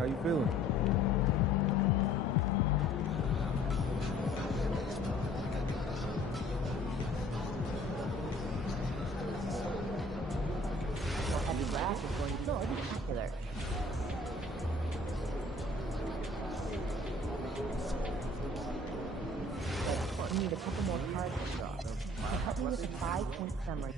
How you feeling? Heavy grass is going to be so spectacular. I need a couple more cards to draw. Help me with a 5-point summary.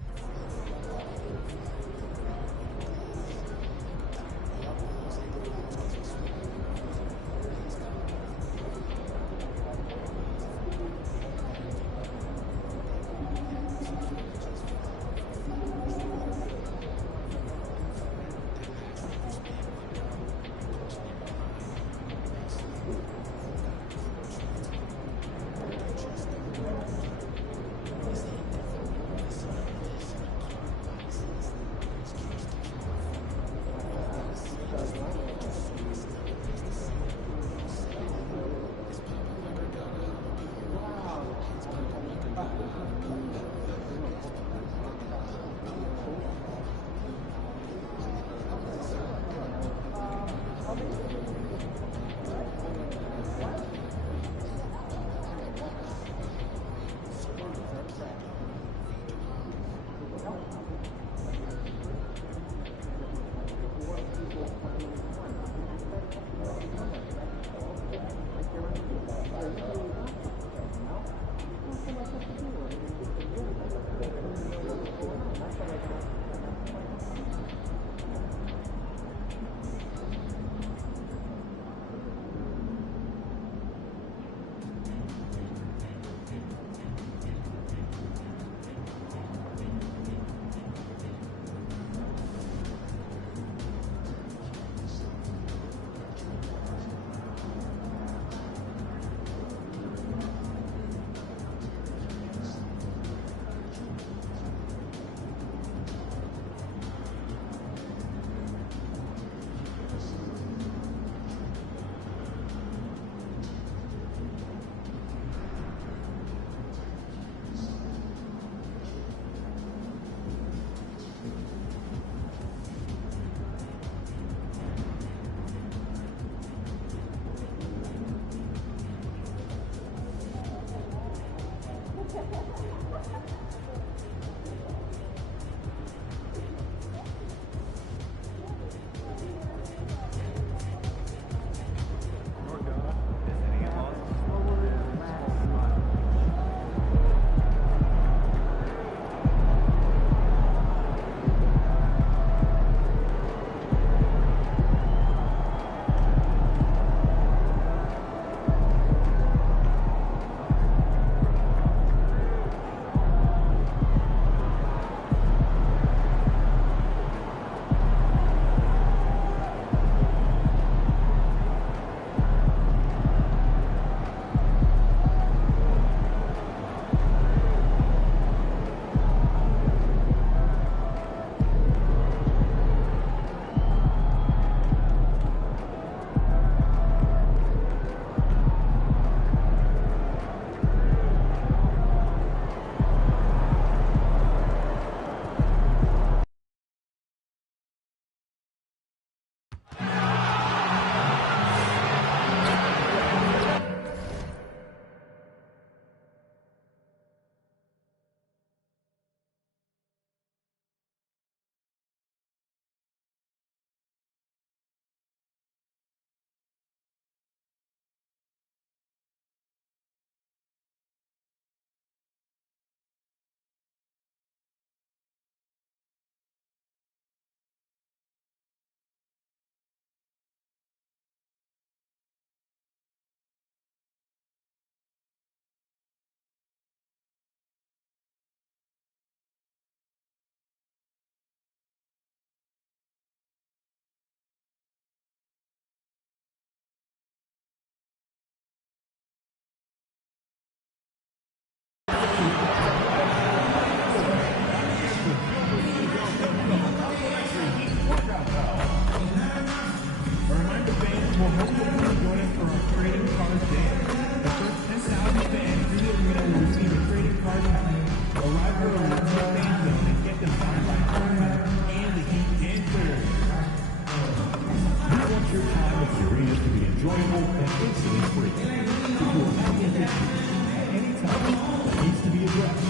enjoyable and incident-free. If you have an issue at any time that needs to be addressed,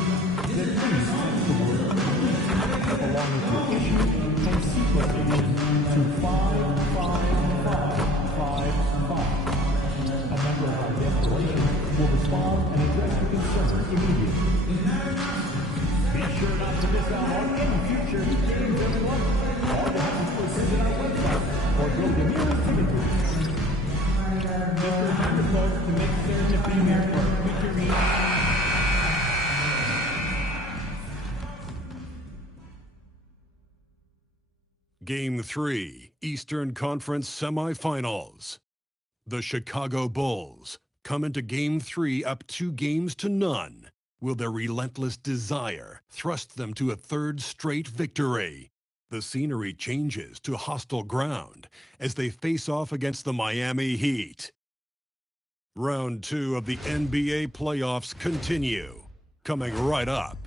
then please text the word along with your issue and sequence it to 55555. A member of our guest relation will respond and address your concern immediately. Be sure not to miss out on any future games, everyone. All you have to do is visit our website or go to the nearest ticket booth. Just a reminder, folks, to make certain to be there for future meetings. Game 3, Eastern Conference Semifinals. The Chicago Bulls come into Game 3 up 2-0. Will their relentless desire thrust them to a third straight victory? The scenery changes to hostile ground as they face off against the Miami Heat. Round 2 of the NBA playoffs continue, coming right up.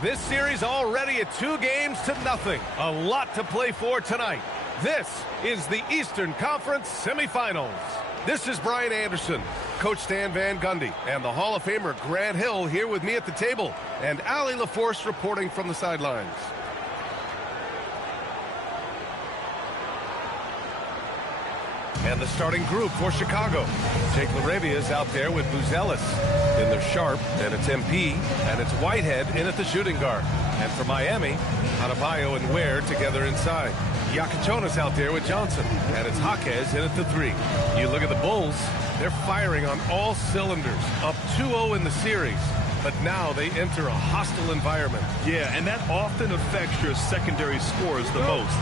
This series already at 2-0. A lot to play for tonight. This is the Eastern Conference Semifinals. This is Brian Anderson, Coach Stan Van Gundy, and the Hall of Famer Grant Hill here with me at the table, and Allie LaForce reporting from the sidelines. And the starting group for Chicago. Jake LaRavia is out there with Buzelis in the sharp, and it's MP, and it's Whitehead in at the shooting guard. And for Miami, Adebayo and Ware together inside. Yakachona's out there with Johnson, and it's Jaquez in at the 3. You look at the Bulls, they're firing on all cylinders, up 2-0 in the series. But now they enter a hostile environment. Yeah, and that often affects your secondary scores the most.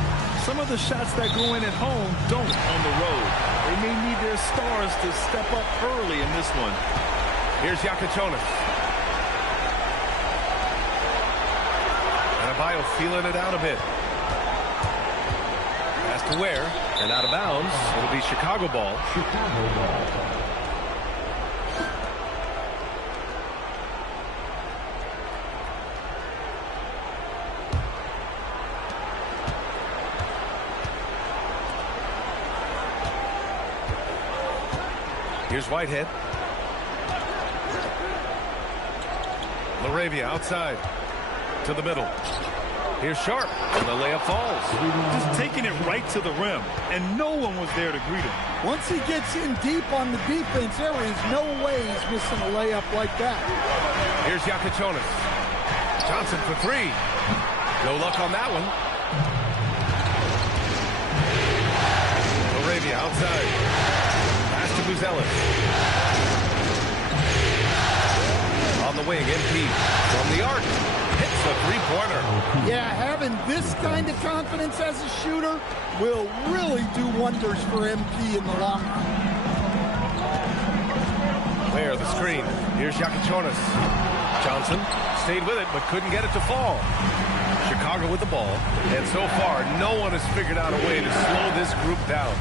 Some of the shots that go in at home don't on the road. They may need their stars to step up early in this one. Here's Yakachonas. Adebayo feeling it out a bit. Pass to Ware, and out of bounds. It'll be Chicago ball. Chicago ball. Here's Whitehead. LaRavia outside to the middle. Here's Sharp, and the layup falls. Just taking it right to the rim, and no one was there to greet him. Once he gets in deep on the defense, there is no way he's missing a layup like that. Here's Yakachonas. Johnson for 3. No luck on that one. LaRavia outside. Pass to Buzelis. On the wing, MP from the arc. Hits a 3-pointer. Yeah, having this kind of confidence as a shooter will really do wonders for MP in the long run. Where the screen. Here's Yakachonas. Johnson stayed with it but couldn't get it to fall. Chicago with the ball, and so far no one has figured out a way to slow this group down.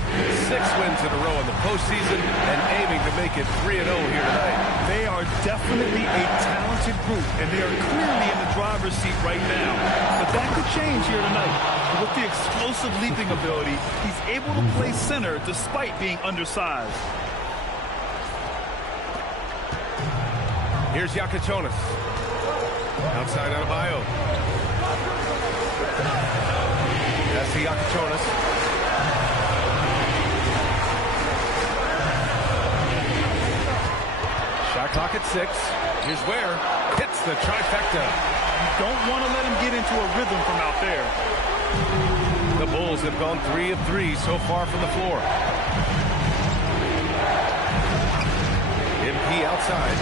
6 wins in a row in the postseason and aiming to make it 3-0 here tonight. They are definitely a talented group, and they are clearly in the driver's seat right now. But that could change here tonight. With the explosive leaping ability, he's able to play center despite being undersized. Here's Yakachonas. Outside Adebayo. That's the Yakachonas. Shot clock at 6. Here's Ware. Hits the trifecta. You don't want to let him get into a rhythm from out there. The Bulls have gone 3 of 3 so far from the floor. MP outside.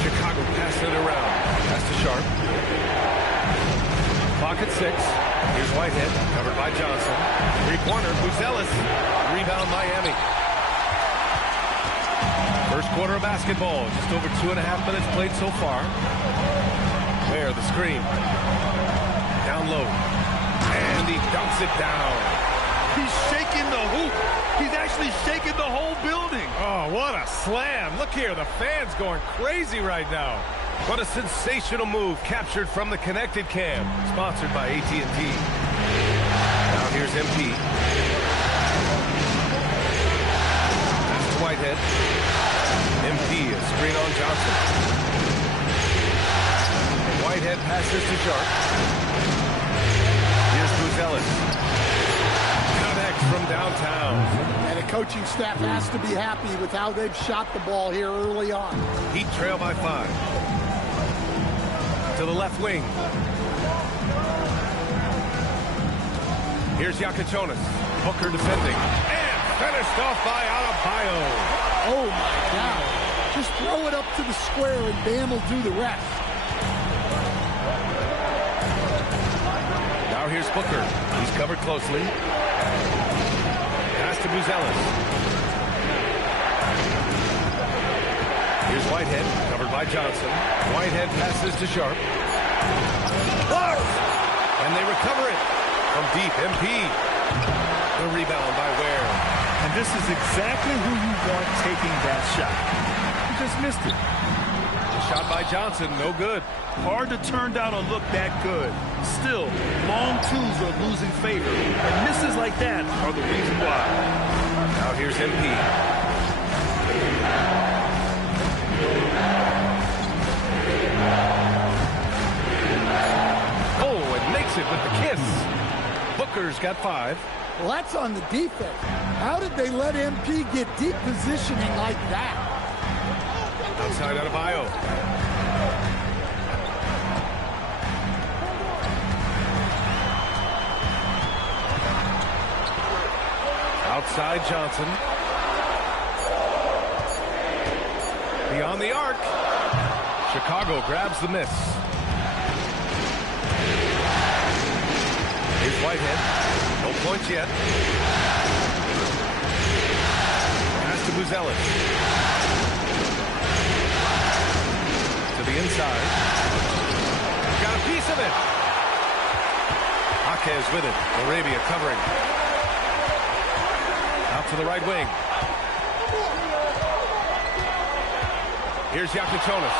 Chicago passing it around. Pass to Sharp. Clock at 6. Here's Whitehead, covered by Johnson. 3-pointer, Buzelis. Rebound, Miami. First quarter of basketball. Just over 2.5 minutes played so far. Where the screen. Down low. And he dunks it down. He's shaking the hoop. He's actually shaking the whole building. Oh, what a slam. Look here, the fans going crazy right now. What a sensational move captured from the Connected Cam, sponsored by AT&T. Now here's MP. Johnson. Whitehead passes to Sharp. Here's Buzelis. Connects from downtown. And the coaching staff has to be happy with how they've shot the ball here early on. Heat trail by 5. To the left wing. Here's Yakuchonis. Booker defending. And finished off by Adebayo. Oh, my God. Just throw it up to the square and Bam will do the rest. Now here's Booker. He's covered closely. Pass to Buzelis. Here's Whitehead, covered by Johnson. Whitehead passes to Sharp. And they recover it from deep. MP. The rebound by Ware. And this is exactly who you want taking that shot. He just missed it. The shot by Johnson, no good. Hard to turn down a look that good. Still, long twos are losing favor, and misses like that are the reason why. Now here's MP. Oh, and makes it with the kiss. Booker's got 5. Well, that's on the defense. How did they let MP get deep positioning like that? Outside Adebayo. Outside Johnson. Beyond the arc. Chicago grabs the miss. Here's Whitehead. No points yet. Pass to Buzelis. To the inside. Got a piece of it. Jaquez with it. Arabia covering. Out to the right wing. Here's Yakuchonis.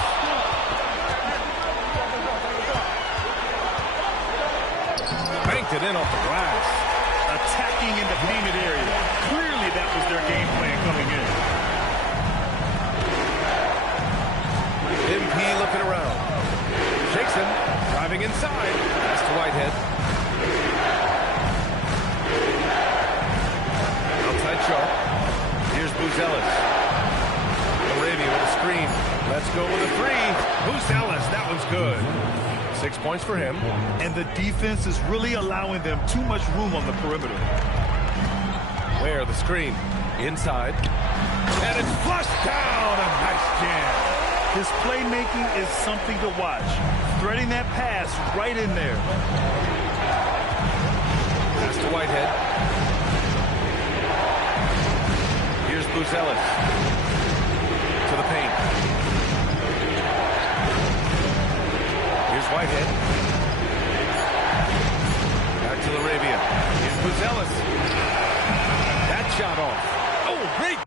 Banked it in off the glass. Attacking in the painted area. Clearly that was their game plan coming in. MP looking around. Shakes him. Driving inside. Pass to Whitehead. Outside Sharp. Here's Buzelis. Arabia with a screen. Let's go with a 3. Buzelis, that one's good. 6 points for him. And the defense is really allowing them too much room on the perimeter. Where the screen. Inside. And it's flushed down. A nice jam. His playmaking is something to watch. Threading that pass right in there. Pass to Whitehead. Here's Buzelis. To the paint. Here's Whitehead. Back to Arabia. Here's Buzelis. That shot off. Oh, great.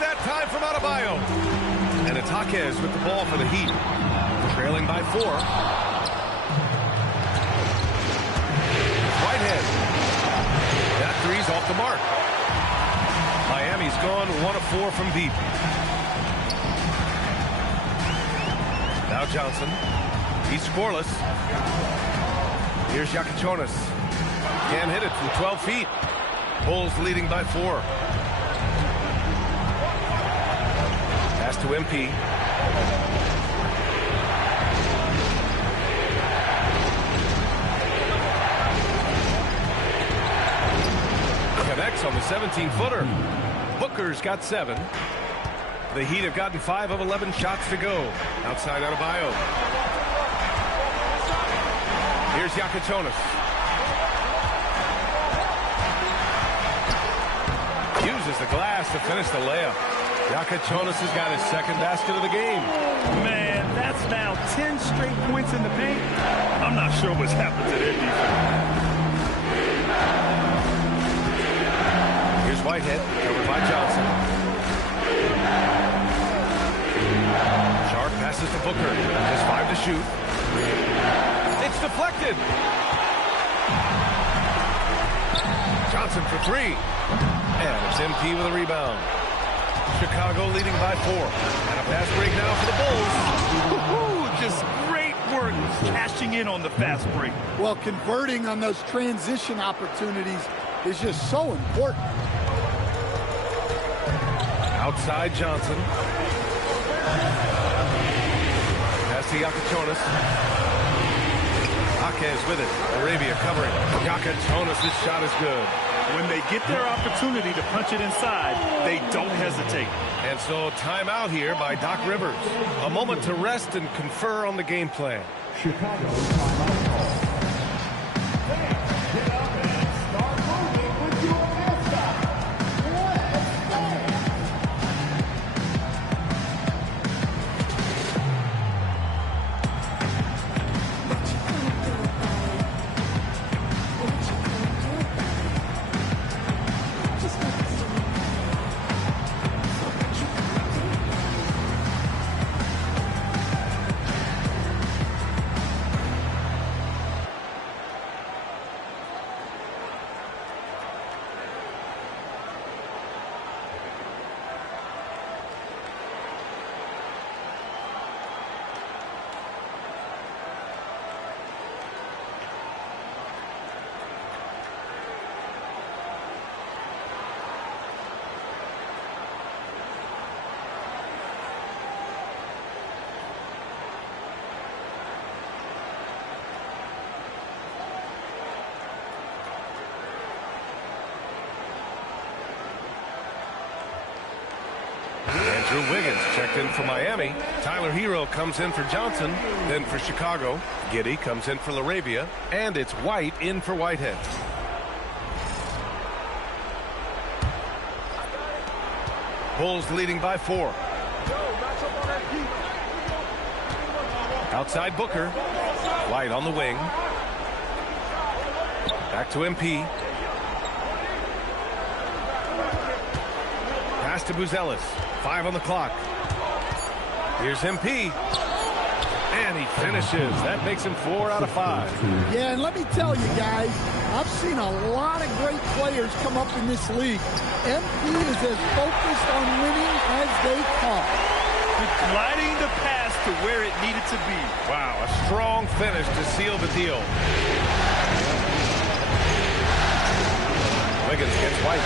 That time from Adebayo. And it's Jaquez with the ball for the Heat. Trailing by 4. Whitehead. That 3's off the mark. Miami's gone 1 of 4 from deep. Now Johnson. He's scoreless. Here's Yakuchonis. Can't hit it from 12 feet. Bulls leading by 4. Pass to MP. Connects on the 17-footer. Booker's got 7. The Heat have gotten 5 of 11 shots to go. Outside Adebayo. Here's Yakuchonis. Uses the glass to finish the layup. Yakuchonis has got his 2nd basket of the game. Man, that's now 10 straight points in the paint. I'm not sure what's happened to their defense. Here's Whitehead, covered by Johnson. passes to Booker. Just 5 to shoot. It's deflected. Johnson for 3. And it's MP with a rebound. Chicago leading by 4. And a fast break now for the Bulls. Just great work cashing in on the fast break. Well, converting on those transition opportunities is just so important. Outside Johnson. Pass to Yakachonis. Ake is with it. Arabia covering. Yakachonis, this shot is good. When they get their opportunity to punch it inside, they don't hesitate. And so timeout here by Doc Rivers. A moment to rest and confer on the game plan. Chicago timeout call. Fans, get up and start moving with your mascot. Let's go! Andrew Wiggins checked in for Miami. Tyler Hero comes in for Johnson, then for Chicago. Giddey comes in for LaRavia, and it's White in for Whitehead. Bulls leading by 4. Outside Booker. White on the wing. Back to MP. Pass to Buzelis. 5 on the clock. Here's MP. And he finishes. That makes him 4 out of 5. Yeah, and let me tell you guys, I've seen a lot of great players come up in this league. MP is as focused on winning as they come. Gliding the pass to where it needed to be. Wow, a strong finish to seal the deal. Wiggins gets White.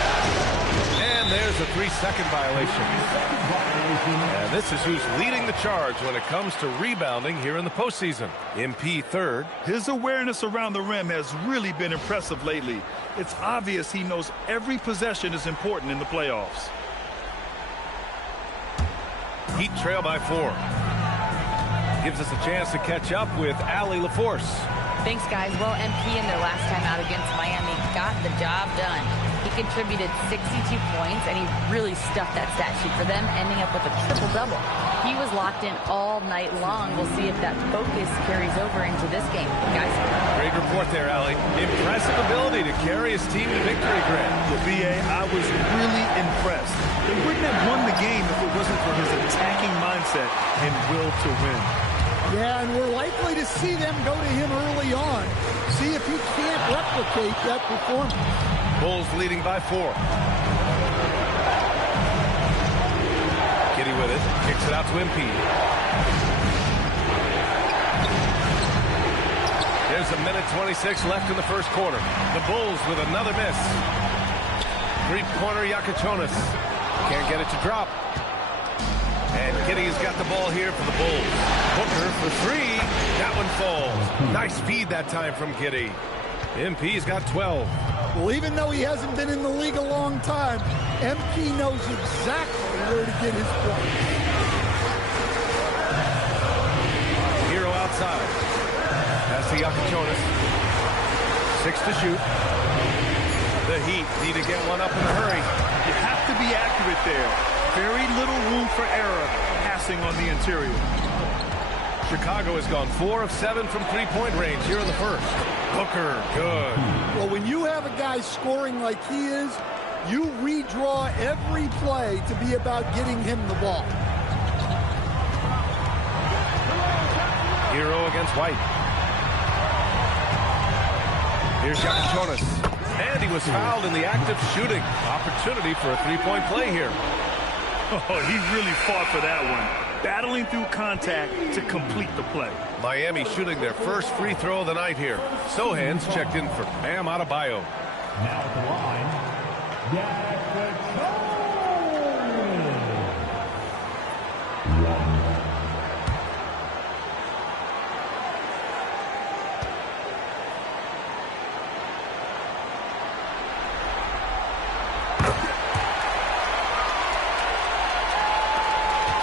And there's a 3-second violation. And this is who's leading the charge when it comes to rebounding here in the postseason. MP third. His awareness around the rim has really been impressive lately. It's obvious he knows every possession is important in the playoffs. Heat trail by 4. Gives us a chance to catch up with Allie LaForce. Thanks, guys. Well, MP in their last time out against Miami got the job done. He contributed 62 points, and he really stuffed that stat sheet for them, ending up with a triple-double. He was locked in all night long. We'll see if that focus carries over into this game. Guys? Great report there, Allie. Impressive ability to carry his team to victory, Grant. The VA, I was really impressed. They wouldn't have won the game if it wasn't for his attacking mindset and will to win. Yeah, and we're likely to see them go to him early on. See if he can't replicate that performance. Bulls leading by 4. Giddey with it. Kicks it out to MP. There's a minute 26 left in the first quarter. The Bulls with another miss. Three-pointer Yakachonis. Can't get it to drop. And Giddey has got the ball here for the Bulls. Booker for 3. That one falls. Nice feed that time from Giddey. MP's got 12. Well, even though he hasn't been in the league a long time, MP knows exactly where to get his points. Hero outside. Pass to Yakachonis. 6 to shoot. The Heat need to get one up in a hurry. You have to be accurate there. Very little room for error passing on the interior. Chicago has gone 4 of 7 from three-point range here in the first. Booker, good. Well, when you have a guy scoring like he is, you redraw every play to be about getting him the ball. Hero against White. Here's Yakuchonis. And he was fouled in the act of shooting. Opportunity for a three-point play here. Oh, he really fought for that one. Battling through contact to complete the play. Miami shooting their first free throw of the night here. Sohan's checked in for Bam Adebayo. Now at the line, Yakuchonis.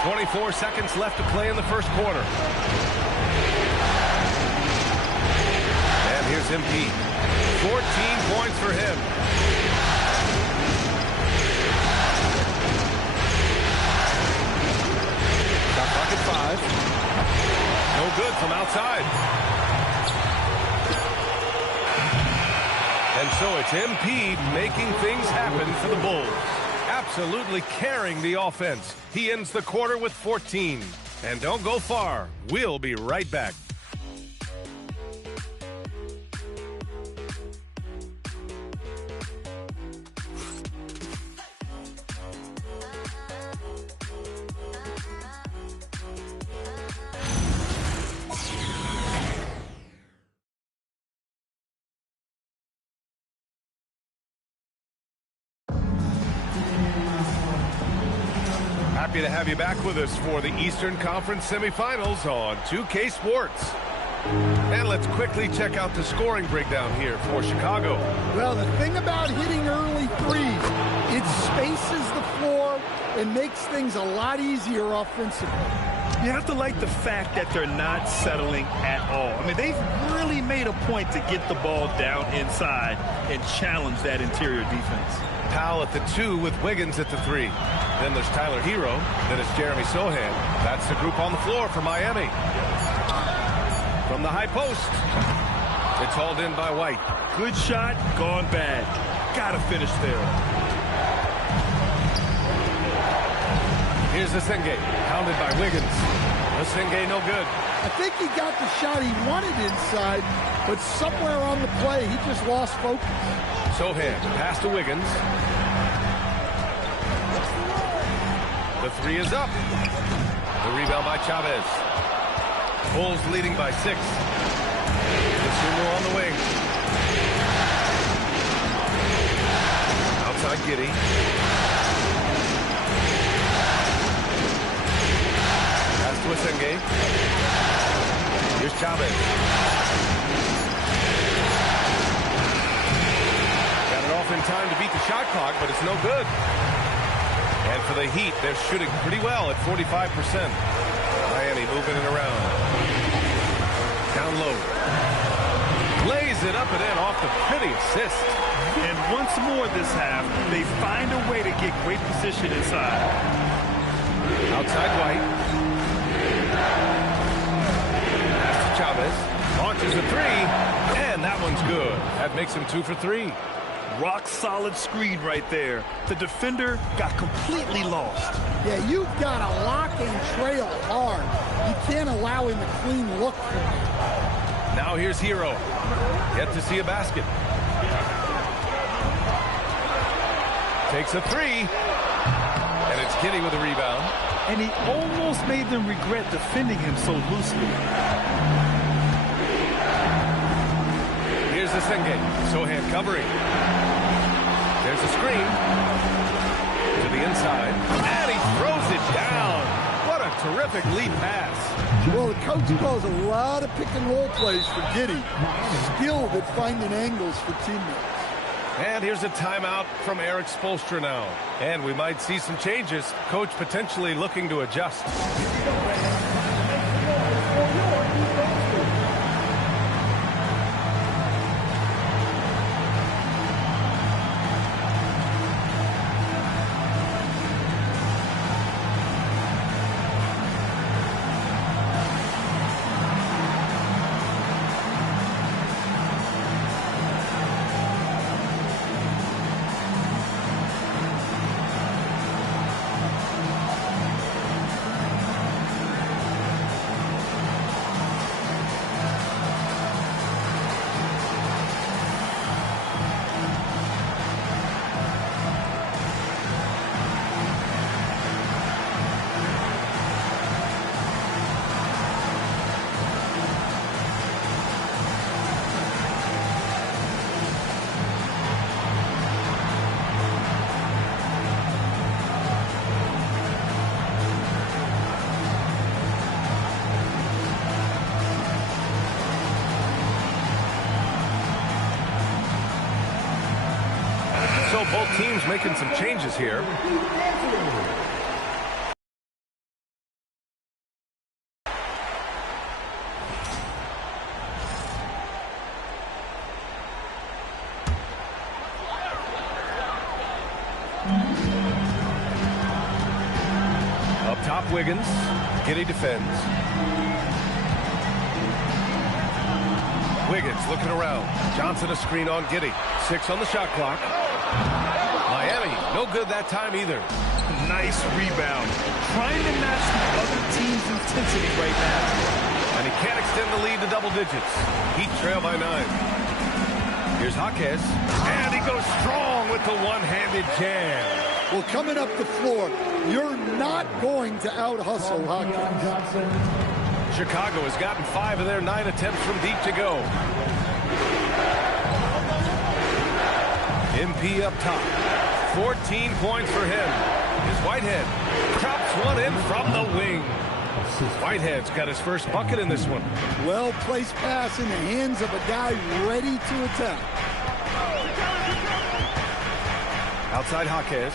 24 seconds left to play in the first quarter. And here's MP. 14 points for him. Shot clock at 5. No good from outside. And so it's MP making things happen for the Bulls. Absolutely carrying the offense. He ends the quarter with 14. And don't go far. We'll be right back. Happy to have you back with us for the Eastern Conference semifinals on 2K Sports. And let's quickly check out the scoring breakdown here for Chicago. Well, the thing about hitting early threes, it spaces the floor and makes things a lot easier offensively. You have to like the fact that they're not settling at all. I mean, they've really made a point to get the ball down inside and challenge that interior defense. Powell at the 2 with Wiggins at the 3. Then there's Tyler Hero. Then it's Jeremy Sohan. That's the group on the floor for Miami. From the high post. It's hauled in by White. Good shot, gone bad. Gotta finish there. Here's Asenge, pounded by Wiggins. Asenge no good. I think he got the shot he wanted inside, but somewhere on the play, he just lost focus. Sohan, pass to Wiggins. The 3 is up. The rebound by Chavez. Bulls leading by 6. The Sumo on the wing. Outside Giddey. Pass to Asenge. Here's Chavez. Got it off in time to beat the shot clock, but it's no good. And for the Heat, they're shooting pretty well at 45%. Miami moving it around. Down low. Lays it up and in off the pretty assist. And once more this half, they find a way to get great position inside. Outside White. Pass to Chavez. Launches a 3. And that one's good. That makes him 2 for 3. Rock solid screen right there. The defender got completely lost. Yeah, you've got to lock and trail hard. You can't allow him a clean look from you. Now here's Hero. Yet to see a basket. Takes a 3. And it's Giddey with a rebound. And he almost made them regret defending him so loosely. Here's Asenge. Sohan covering. There's a screen. To the inside. And he throws it down. What a terrific lead pass. Well, the coach calls a lot of pick and roll plays for Giddey. Skilled at finding angles for teammates. And here's a timeout from Eric Spoelstra now. And we might see some changes. Coach potentially looking to adjust. both teams making some changes here. Up top, Wiggins. Giddey defends. Wiggins looking around. Johnson a screen on Giddey. 6 on the shot clock. Miami, no good that time either. Nice rebound. Trying to match the other team's intensity right now. And he can't extend the lead to double digits. Heat trail by 9. Here's Jaquez. And he goes strong with the one-handed jam. Well, coming up the floor, you're not going to out-hustle Hawkins. Chicago has gotten 5 of their 9 attempts from deep to go. MP up top. 14 points for him. His Whitehead drops one in from the wing. Whitehead's got his first bucket in this one. Well-placed pass in the hands of a guy ready to attack. Outside Jaquez.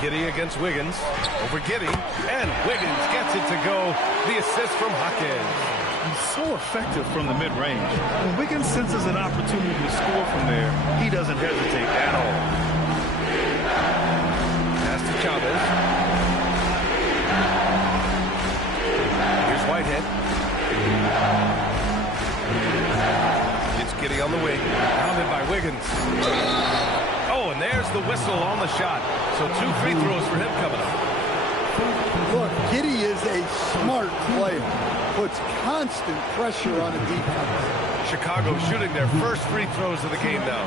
Giddey against Wiggins. Over Giddey. And Wiggins gets it to go. The assist from Jaquez. He's so effective from the mid-range. When Wiggins senses an opportunity to score from there, he doesn't hesitate at all. Pass to Chavez. Here's Whitehead. It's Giddey on the wing. Pounded by Wiggins. Oh, and there's the whistle on the shot. So 2 free throws for him coming up. Look, Giddey is a smart player. Puts constant pressure on a defense. Chicago shooting their first free throws of the game now.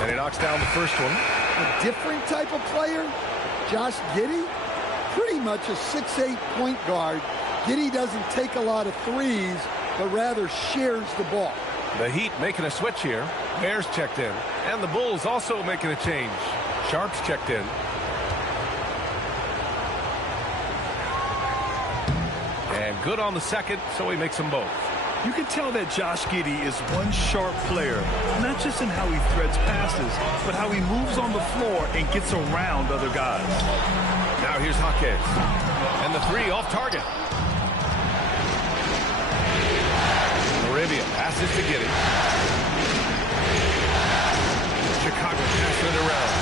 And he knocks down the first one. A different type of player, Josh Giddey, pretty much a 6'8" point guard. Giddey doesn't take a lot of threes, but rather shares the ball. The Heat making a switch here. Bears checked in. And the Bulls also making a change. Sharps checked in. And good on the second, so he makes them both. You can tell that Josh Giddey is one sharp player, not just in how he threads passes, but how he moves on the floor and gets around other guys. Now here's Jaquez. And the 3 off target. Arabia passes to Giddey. Chicago passing it around.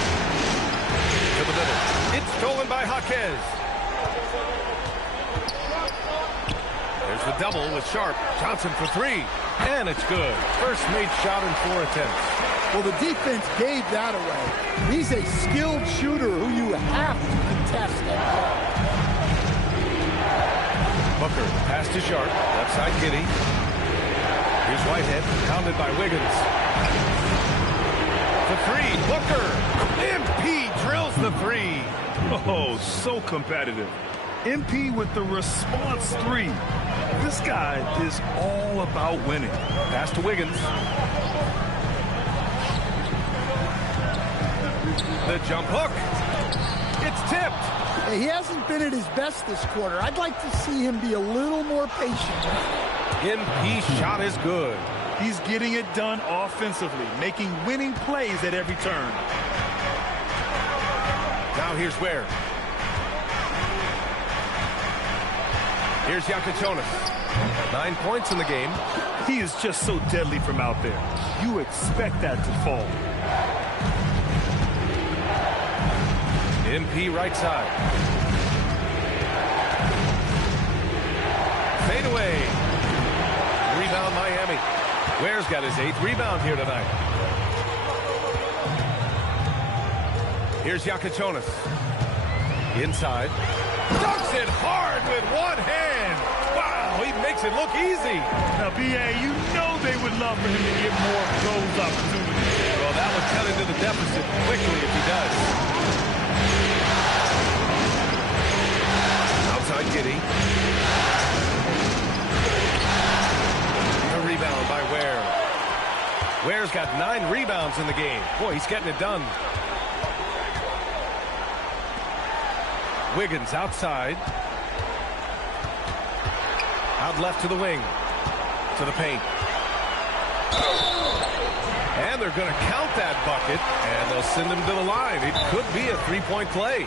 To the middle. It's stolen by Jaquez. There's the double with Sharp. Johnson for 3. And it's good. First made shot in 4 attempts. Well, the defense gave that away. He's a skilled shooter who you have to contest that ball. Booker pass to Sharp. Left side Giddey. Here's Whitehead, pounded by Wiggins. The 3, Booker. MP drills the 3. Oh, so competitive. MP with the response 3. This guy is all about winning. Pass to Wiggins. The jump hook. It's tipped. He hasn't been at his best this quarter. I'd like to see him be a little more patient. MP shot is good. He's getting it done offensively, making winning plays at every turn. Now here's Ware. Here's Yakatonis. 9 points in the game. He is just so deadly from out there. You expect that to fall. MP right side. Fade away. Rebound Miami. Ware's got his 8th rebound here tonight. Here's Yakatonis. Inside. Dunks it hard with one hand. Wow, he makes it look easy. Now, B.A., you know they would love for him to get more of those opportunities. Well, that would cut into the deficit quickly if he does. Outside Giddey. A rebound by Ware. Ware's got 9 rebounds in the game. Boy, he's getting it done. Wiggins outside. Out left to the wing. To the paint. And they're going to count that bucket, and they'll send him to the line. It could be a three-point play.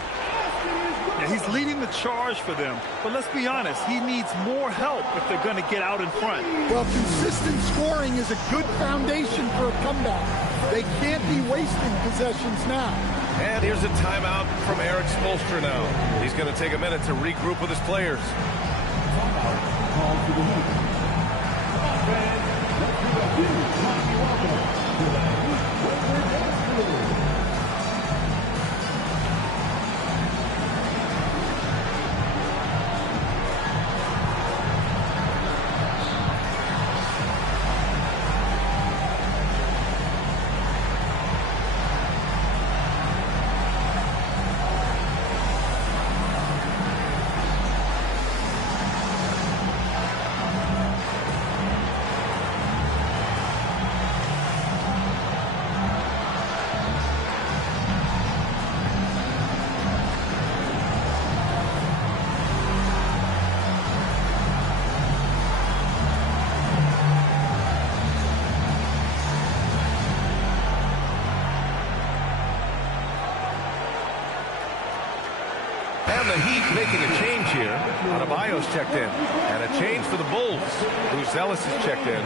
Yeah, he's leading the charge for them. But let's be honest, he needs more help if they're going to get out in front. Well, consistent scoring is a good foundation for a comeback. They can't be wasting possessions now. And here's a timeout from Eric Spoelstra now. He's going to take a minute to regroup with his players. Called for the lead. Come on, fans. Let's give a huge mighty welcome to the Heat Wizard Dance. And the Heat making a change here. Adebayo's checked in. And a change for the Bulls. Buzelis is checked in.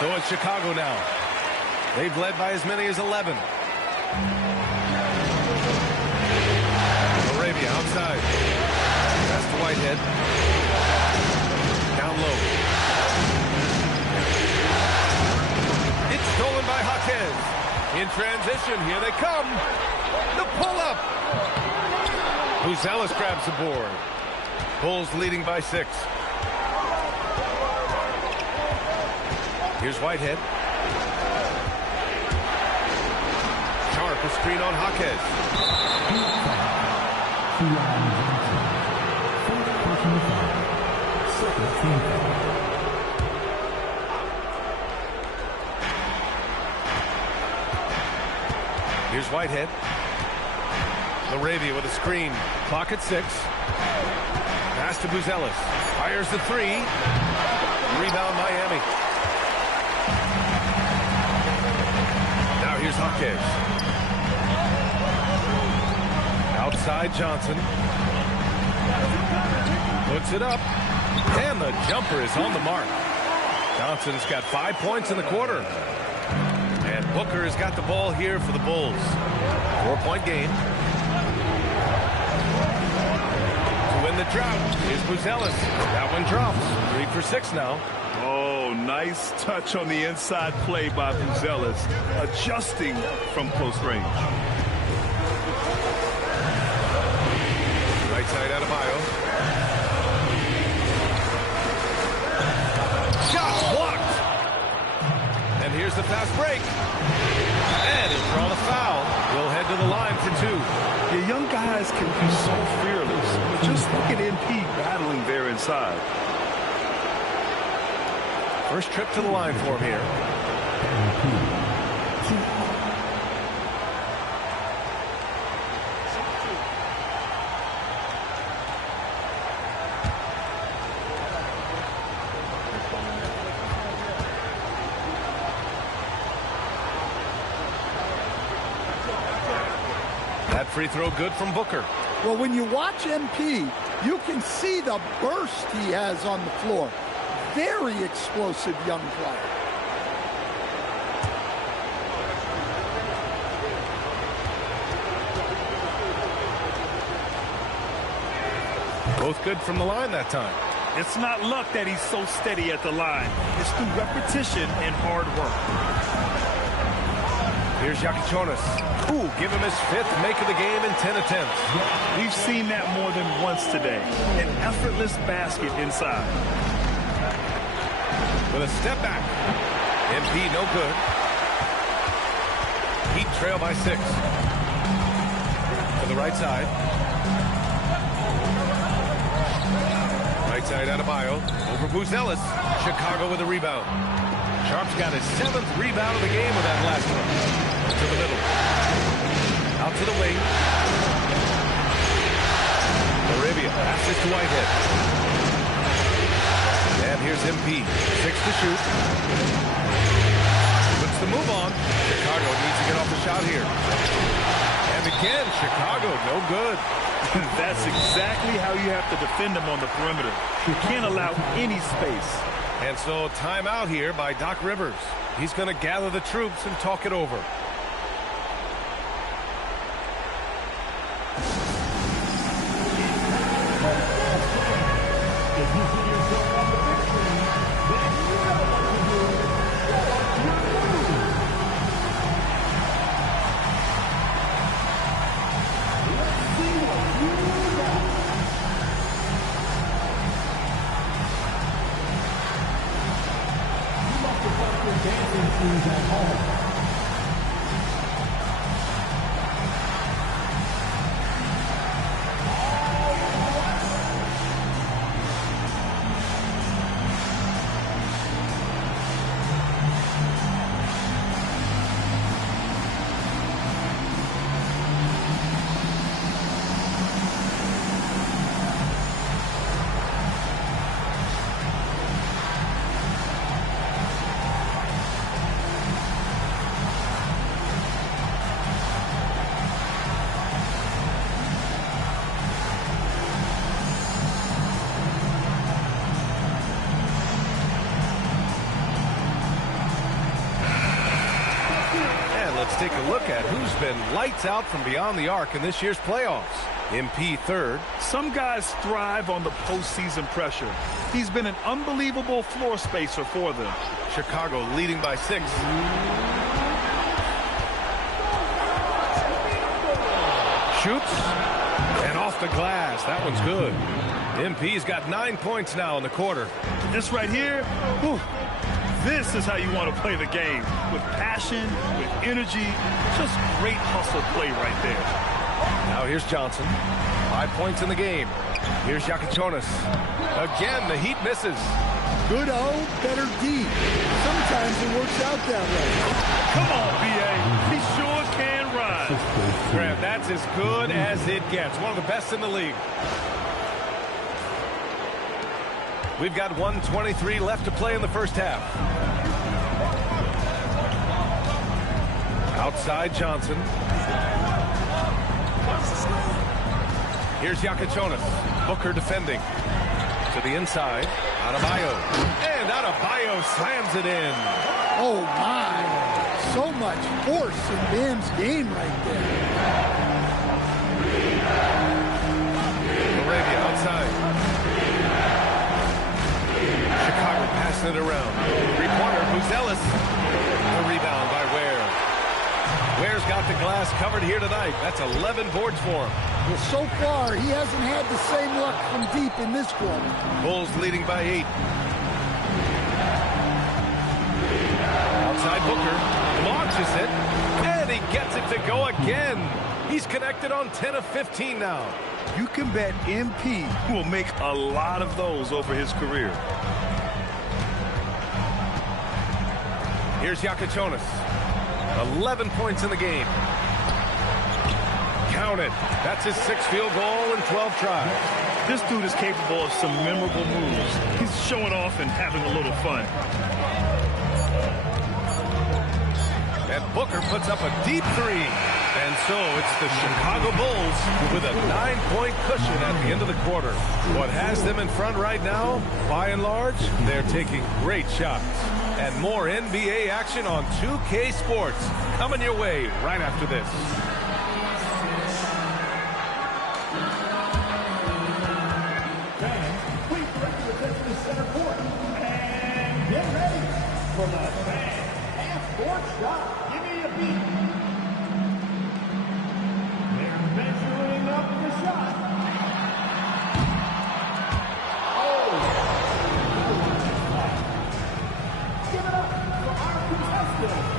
So it's Chicago now. They've led by as many as 11. Outside. Pass to Whitehead. Down low. It's stolen by Jaquez. In transition, here they come. The pull-up. Buzelis grabs the board. Bulls leading by 6. Here's Whitehead. Sharp, a screen on Jaquez. Here's Whitehead. Laravia with a screen. Clock at 6. Pass to Buzelis. Fires the 3. Rebound Miami. Now here's Jaquez. Outside Johnson. Puts it up. And the jumper is on the mark. Johnson's got 5 points in the quarter. And Booker has got the ball here for the Bulls. 4-point game. To win the drought is Buzelis. That one drops. 3 for 6 now. Oh, nice touch on the inside play by Buzelis, adjusting from close range. Right side Adebayo. Shot blocked. And here's the fast break. And he'll draw the foul. He'll head to the line for 2. Your young guys can be so fearless, but just look at MP battling there inside. First trip to the line for him here. That free throw good from Booker. Well, when you watch MP, you can see the burst he has on the floor. Very explosive young player. Both good from the line that time. It's not luck that he's so steady at the line. It's through repetition and hard work. Here's Yakichonis. Ooh, give him his 5th make of the game in 10 attempts. We've seen that more than once today. An effortless basket inside. With a step back. MP no good. Heat trail by 6. To the right side. Right side Adebayo over Buzelis. Chicago with a rebound. Sharp's got his 7th rebound of the game with that last one. To the middle. Out to the wing. Arabia passes to Whitehead. And here's MP. 6 to shoot. Puts the move on. Chicago needs to get off the shot here. And again, Chicago, no good. That's exactly how you have to defend them on the perimeter. You can't allow any space. And so timeout here by Doc Rivers. He's going to gather the troops and talk it over. Take a look at who's been lights out from beyond the arc in this year's playoffs. MP third. Some guys thrive on the postseason pressure. He's been an unbelievable floor spacer for them. Chicago leading by 6. Shoots. And off the glass. That one's good. MP's got 9 points now in the quarter. This right here, whew, this is how you want to play the game. With passion, with energy, just great hustle play right there. Now here's Johnson. 5 points in the game. Here's Yakichonis. Again, the Heat misses. Good O, better D. Sometimes it works out that way. Come on, B.A. He sure can ride. Graham, that's as good as it gets. One of the best in the league. We've got 1:23 left to play in the first half. Outside Johnson. Here's Yakichonis. Booker defending. To the inside. Adebayo. And Adebayo slams it in. Oh, my. So much force in Bam's game right there. Arabia outside. Chicago passing it around. Three-pointer, Buzelis. The rebound by Ware. Ware's got the glass covered here tonight. That's 11 boards for him. Well, so far, he hasn't had the same luck from deep in this quarter. Bulls leading by 8. Outside Booker. Launches it. And he gets it to go again. He's connected on 10 of 15 now. You can bet MP will make a lot of those over his career. Here's Yakichonis. 11 points in the game. Count it. That's his 6th field goal in 12 tries. This dude is capable of some memorable moves. He's showing off and having a little fun. And Booker puts up a deep 3. And so it's the Chicago Bulls with a 9-point cushion at the end of the quarter. What has them in front right now, by and large, they're taking great shots. And more NBA action on 2K Sports coming your way right after this. Fans, please direct your attention to center court. And get ready for the fan half-court shot. Give me a beat. They're measuring up the shot. Oh! Give it up for our contestant.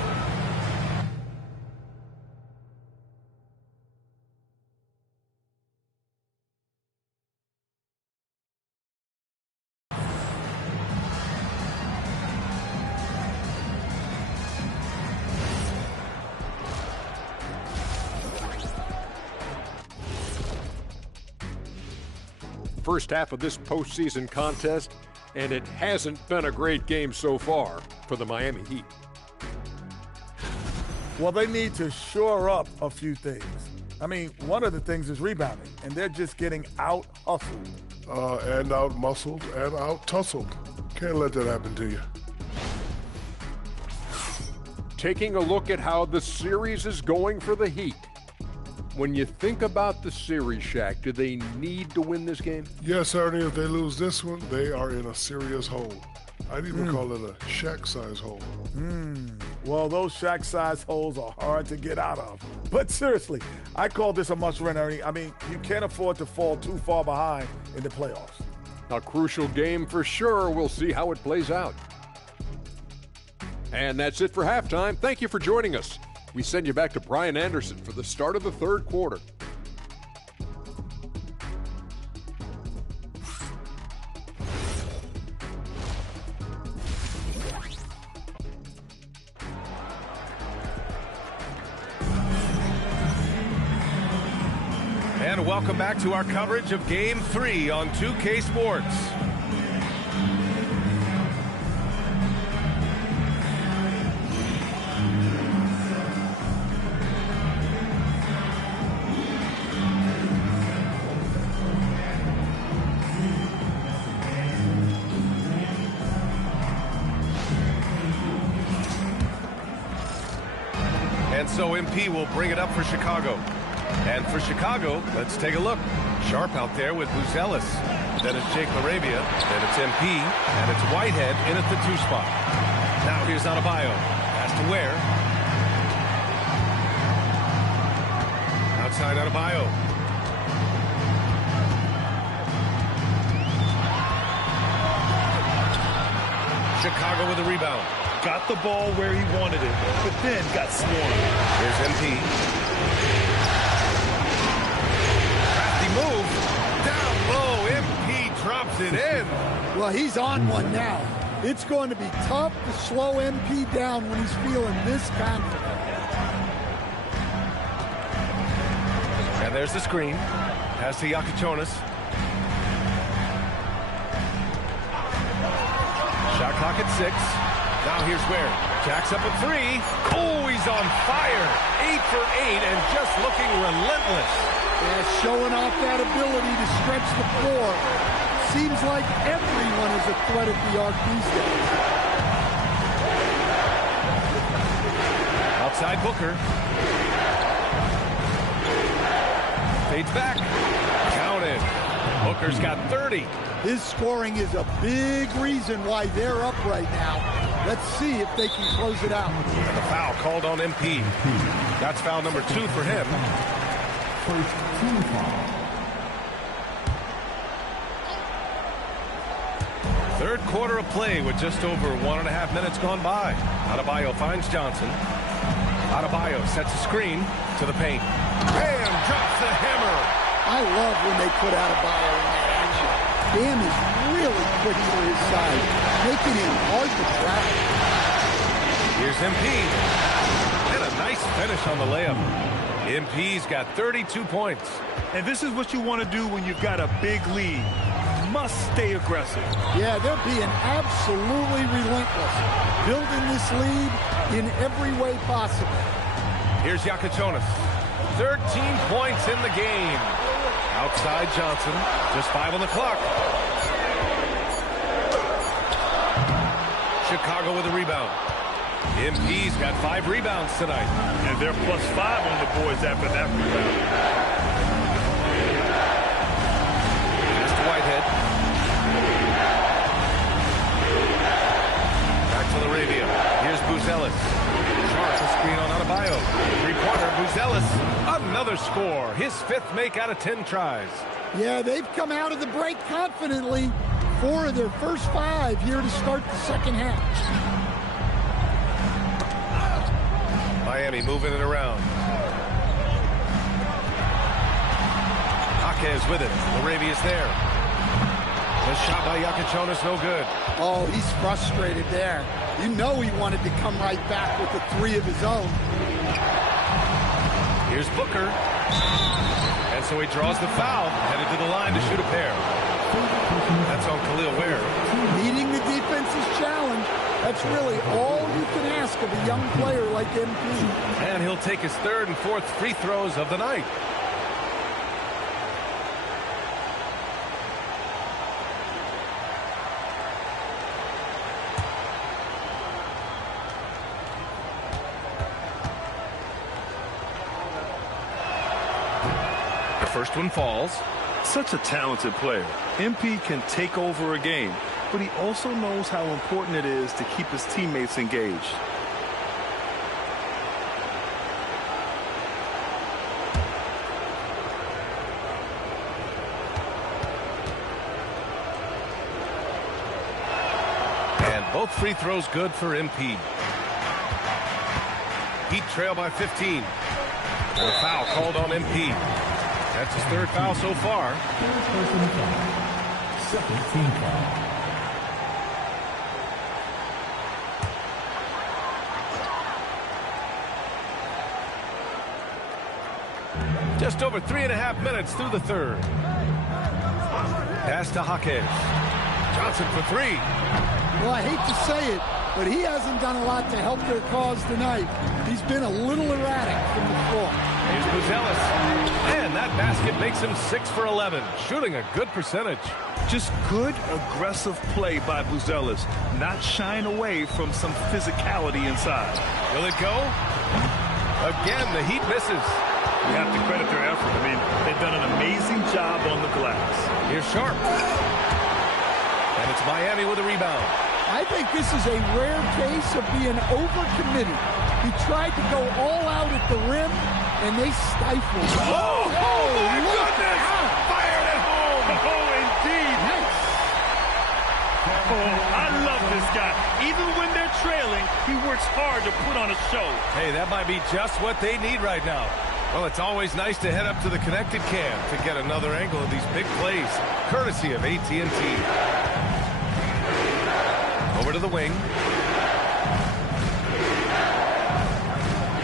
first half of this postseason contest, and it hasn't been a great game so far for the Miami Heat. Well, they need to shore up a few things. I mean, one of the things is rebounding, and they're just getting out-hustled. And out-muscled and out-tussled. Can't let that happen to you. Taking a look at how the series is going for the Heat. When you think about the series, Shaq, do they need to win this game? Yes, Ernie, if they lose this one, they are in a serious hole. I'd even call it a Shaq-size hole. Well, those Shaq-size holes are hard to get out of. But seriously, I call this a must-win, Ernie. I mean, you can't afford to fall too far behind in the playoffs. A crucial game for sure. We'll see how it plays out. And that's it for halftime. Thank you for joining us. We send you back to Brian Anderson for the start of the third quarter. And welcome back to our coverage of Game 3 on 2K Sports. And so MP will bring it up for Chicago. And for Chicago, let's take a look. Sharp out there with Buzelis. Then it's Jake LaRavia. Then it's MP. And it's Whitehead in at the 2 spot. Now here's Adebayo. Pass to Ware. Outside Adebayo. Chicago with a rebound. Got the ball where he wanted it, but then got swarmed. Here's MP. Crafty move. Down low. MP drops it in. Well, he's on one now. It's going to be tough to slow MP down when he's feeling this confident. And there's the screen. Pass to Yakichonis. Shot clock at 6. Now here's Ware. Jacks up a 3. Oh, he's on fire. 8 for 8 and just looking relentless. Yeah, showing off that ability to stretch the floor. Seems like everyone is a threat at the arc these days. Outside Booker. Fades back. Counted. Booker's got 30. His scoring is a big reason why they're up right now. Let's see if they can close it out. And the foul called on MP. That's foul number 2 for him. First team foul. Third quarter of play with just over 1.5 minutes gone by. Adebayo finds Johnson. Adebayo sets a screen to the paint. Bam! Drops the hammer. I love when they put Adebayo in that action. Bam is really quick for his side, making him hard to travel. Here's MP. And a nice finish on the layup. MP's got 32 points. And this is what you want to do when you've got a big lead. Must stay aggressive. Yeah, they're being absolutely relentless, building this lead in every way possible. Here's Yakichonis. 13 points in the game. Outside Johnson. Just 5 on the clock. Chicago with a rebound. MP's got 5 rebounds tonight. And they're +5 on the boards after that rebound. Just to Whitehead. Back to LaRavia. Here's Buzelis. Sharp, a screen on Adebayo. 3-pointer, Buzelis. Another score. His 5th make out of 10 tries. Yeah, they've come out of the break confidently. 4 of their first 5 here to start the second half. Miami moving it around. Ake is with it. LaRavia's there. The shot by Yakichonis, no good. Oh, he's frustrated there. You know he wanted to come right back with the 3 of his own. Here's Booker. And so he draws the foul, headed to the line to shoot a pair. That's on Khalil Ware. Meeting the defense's challenge. That's really all you can ask of a young player like MP. And he'll take his third and fourth free throws of the night. The first one falls. Such a talented player. MP can take over a game, but he also knows how important it is to keep his teammates engaged. And both free throws good for MP. Heat trail by 15. And a foul called on MP. That's his third foul so far. Personal foul. Second team foul. Just over 3.5 minutes through the third. Pass to Jaquez. Johnson for three. Well, I hate to say it, but he hasn't done a lot to help their cause tonight. He's been a little erratic from the floor. Here's Buzelis. And that basket makes him 6 for 11, shooting a good percentage. Just good, aggressive play by Buzelis, not shying away from some physicality inside. Will it go? Again, the Heat misses. We have to credit their effort. I mean, they've done an amazing job on the glass. Here's Sharp. And it's Miami with a rebound. I think this is a rare case of being overcommitted. He tried to go all out at the rim, and they stifled him. Oh, my goodness! Fired at home! Oh, indeed! Nice. Oh, I love this guy. Even when they're trailing, he works hard to put on a show. Hey, that might be just what they need right now. Well, it's always nice to head up to the connected cam to get another angle of these big plays, courtesy of AT&T. Over to the wing.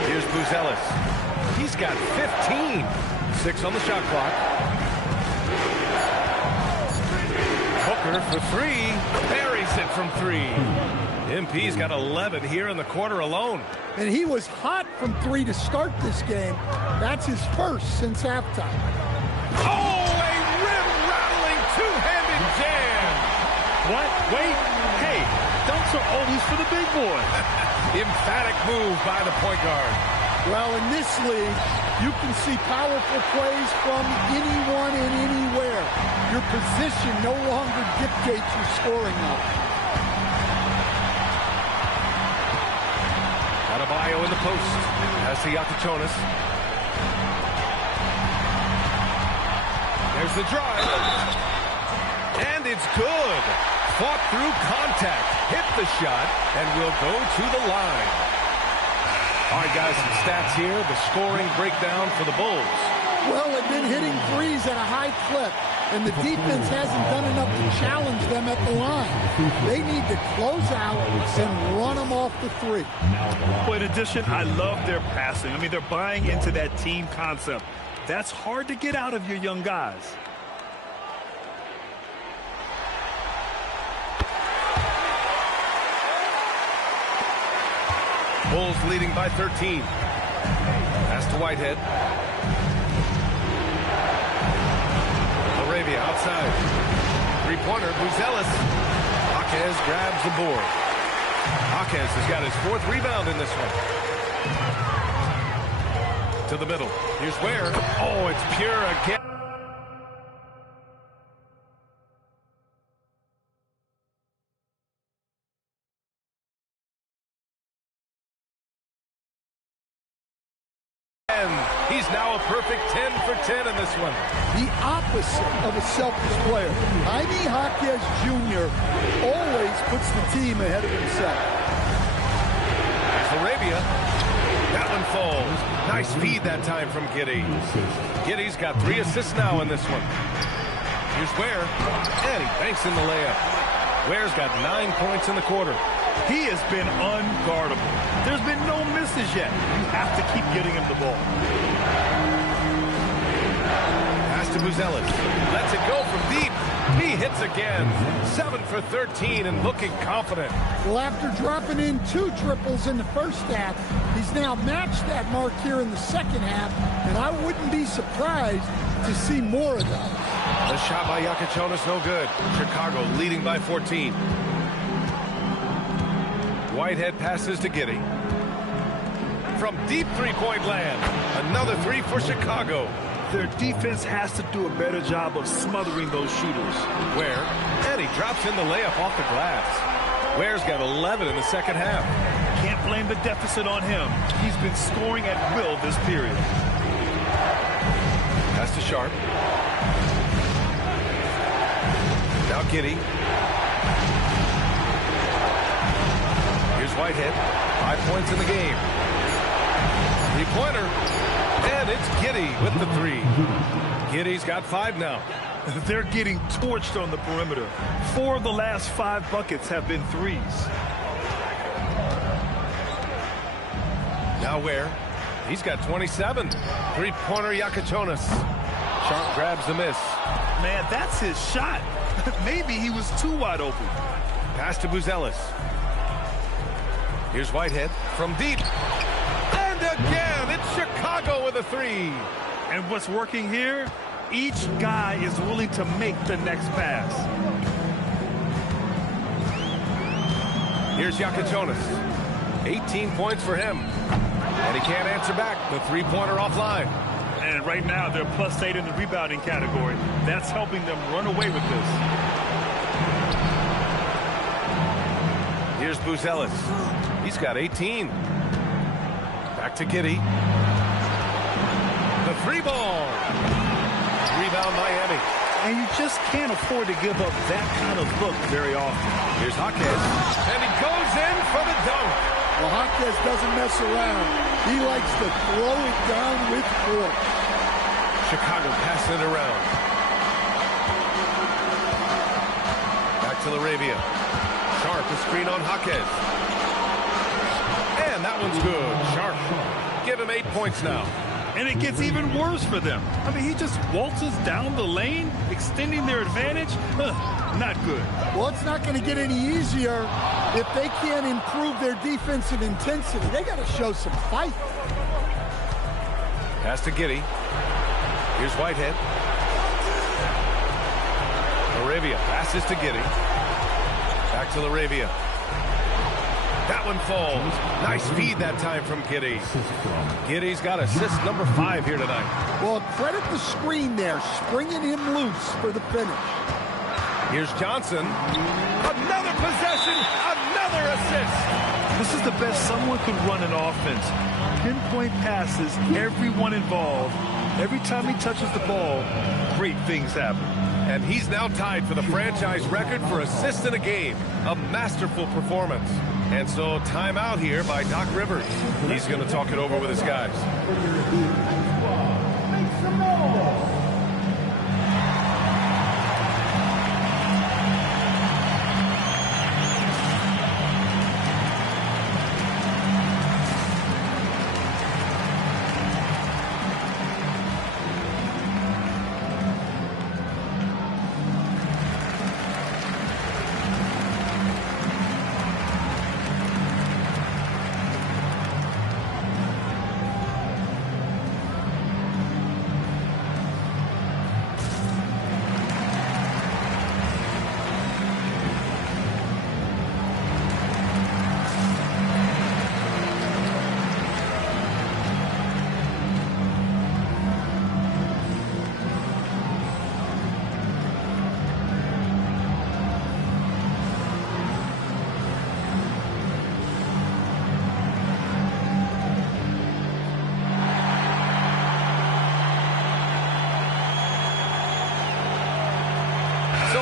Here's Buzelis. He's got 15. 6 on the shot clock. Hooker for three. Buries it from three. MP's got 11 here in the quarter alone. And he was hot from three to start this game. That's his first since halftime. Oh, a rim-rattling two-handed jam. What? Wait. Hey, dunks are always for the big boy. Emphatic move by the point guard. Well, in this league, you can see powerful plays from anyone and anywhere. Your position no longer dictates your scoring level. Adebayo in the post. Has to Yakachonis. There's the drive. And it's good. Fought through contact. Hit the shot and will go to the line. All right, guys, some stats here. The scoring breakdown for the Bulls. Well, they've been hitting threes at a high clip, and the defense hasn't done enough to challenge them at the line. They need to close out and run them off the three. Well, in addition, I love their passing. I mean, they're buying into that team concept. That's hard to get out of your young guys. Bulls leading by 13. Pass to Whitehead. Arabia outside. Three-pointer, Buzelis. Jaquez grabs the board. Jaquez has got his fourth rebound in this one. To the middle. Here's Ware. Oh, it's pure again. He's now a perfect 10 for 10 in this one. The opposite of a selfish player. Jaime Jaquez Jr. always puts the team ahead of himself. There's Arabia. That one falls. Nice feed that time from Giddey. Giddey's got 3 assists now in this one. Here's Ware. And he banks in the layup. Ware's got 9 points in the quarter. He has been unguardable. There's been no misses yet. You have to keep getting him the ball. Pass to Buzelis. Lets it go from deep. He hits again. 7 for 13 and looking confident. Well, after dropping in 2 triples in the first half, he's now matched that mark here in the second half, and I wouldn't be surprised to see more of those. The shot by Yakachonis, no good. Chicago leading by 14. Whitehead passes to Giddey. From deep three-point land, another 3 for Chicago. Their defense has to do a better job of smothering those shooters. Ware, and he drops in the layup off the glass. Ware's got 11 in the second half. Can't blame the deficit on him. He's been scoring at will this period. Pass to Sharp. Now Giddey. Here's Whitehead. 5 points in the game. Three-pointer. And it's Giddey with the 3. Giddey's got 5 now. They're getting torched on the perimeter. 4 of the last 5 buckets have been threes. Now Ware. He's got 27. Three-pointer Yakachonis. Sharp grabs the miss. Man, that's his shot. Maybe he was too wide open. Pass to Buzelis. Here's Whitehead from deep. And again, it's Chicago with a 3. And what's working here? Each guy is willing to make the next pass. Here's Yakachonis. 18 points for him. And he can't answer back. The three-pointer offline. And right now, they're +8 in the rebounding category. That's helping them run away with this. Here's Buzelis. He's got 18. Back to Giddey. The 3-ball. Rebound Miami. And you just can't afford to give up that kind of look very often. Here's Jaquez. And he goes in for the dunk. Well, Jaquez doesn't mess around. He likes to throw it down with force. Chicago passing it around. Back to Laravia. Sharp, a screen on Jaquez. And that one's good. Sharp. Give him 8 points now. And it gets even worse for them. I mean, he just waltzes down the lane, extending their advantage. Not good. Well, it's not going to get any easier if they can't improve their defensive intensity. They got to show some fight. Pass to Giddey. Here's Whitehead. Laravia passes to Giddey. Back to Laravia. That one falls. Nice feed that time from Giddey. Giddey's got assist number 5 here tonight. Well, credit the screen there, springing him loose for the finish. Here's Johnson. Another possession, another assist. This is the best someone could run an offense. Pinpoint passes, everyone involved. Every time he touches the ball, great things happen. And he's now tied for the franchise record for assists in a game. A masterful performance. And so timeout here by Doc Rivers. He's going to talk it over with his guys.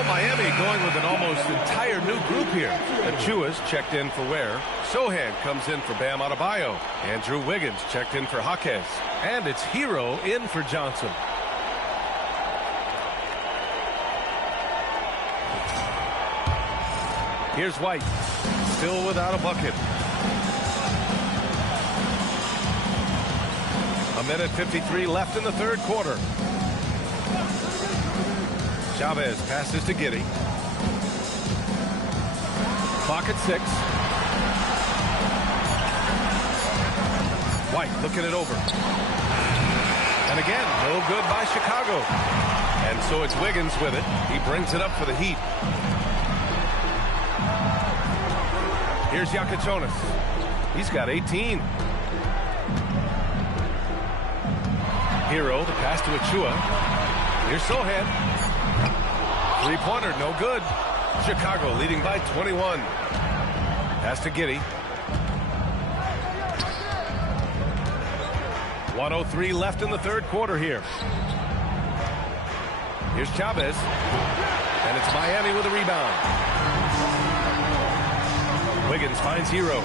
Miami going with an almost entire new group here. Achua's checked in for Ware. Sohan comes in for Bam Adebayo. Andrew Wiggins checked in for Jaquez. And it's Hero in for Johnson. Here's White. Still without a bucket. A minute 53 left in the third quarter. Chavez passes to Giddey. Clock at 6. White looking it over. And again, no good by Chicago. And so it's Wiggins with it. He brings it up for the Heat. Here's Yakachonis. He's got 18. Hero, the pass to Achua. Here's Sohan. Three-pointer, no good. Chicago leading by 21. Pass to Giddey. 1:03 left in the third quarter here. Here's Chavez. And it's Miami with a rebound. Wiggins finds Hero.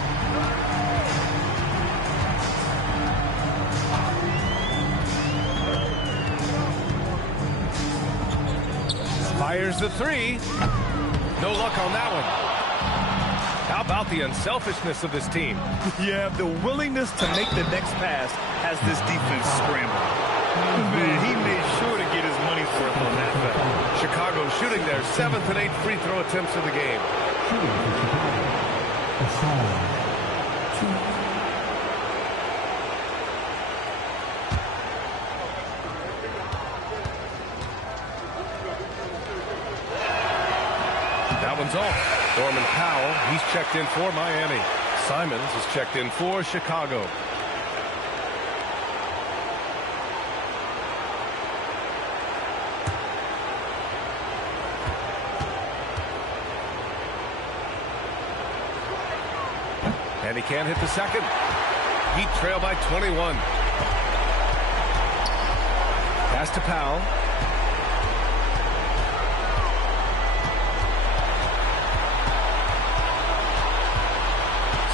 Fires the three. No luck on that one. How about the unselfishness of this team? Yeah, the willingness to make the next pass has this defense scrambled. Man, he made sure to get his money's worth on that foul. Chicago shooting their 7th and 8th free throw attempts of the game. That one's off. Norman Powell, he's checked in for Miami. Simons is checked in for Chicago. And he can't hit the second. Heat trail by 21. Pass to Powell.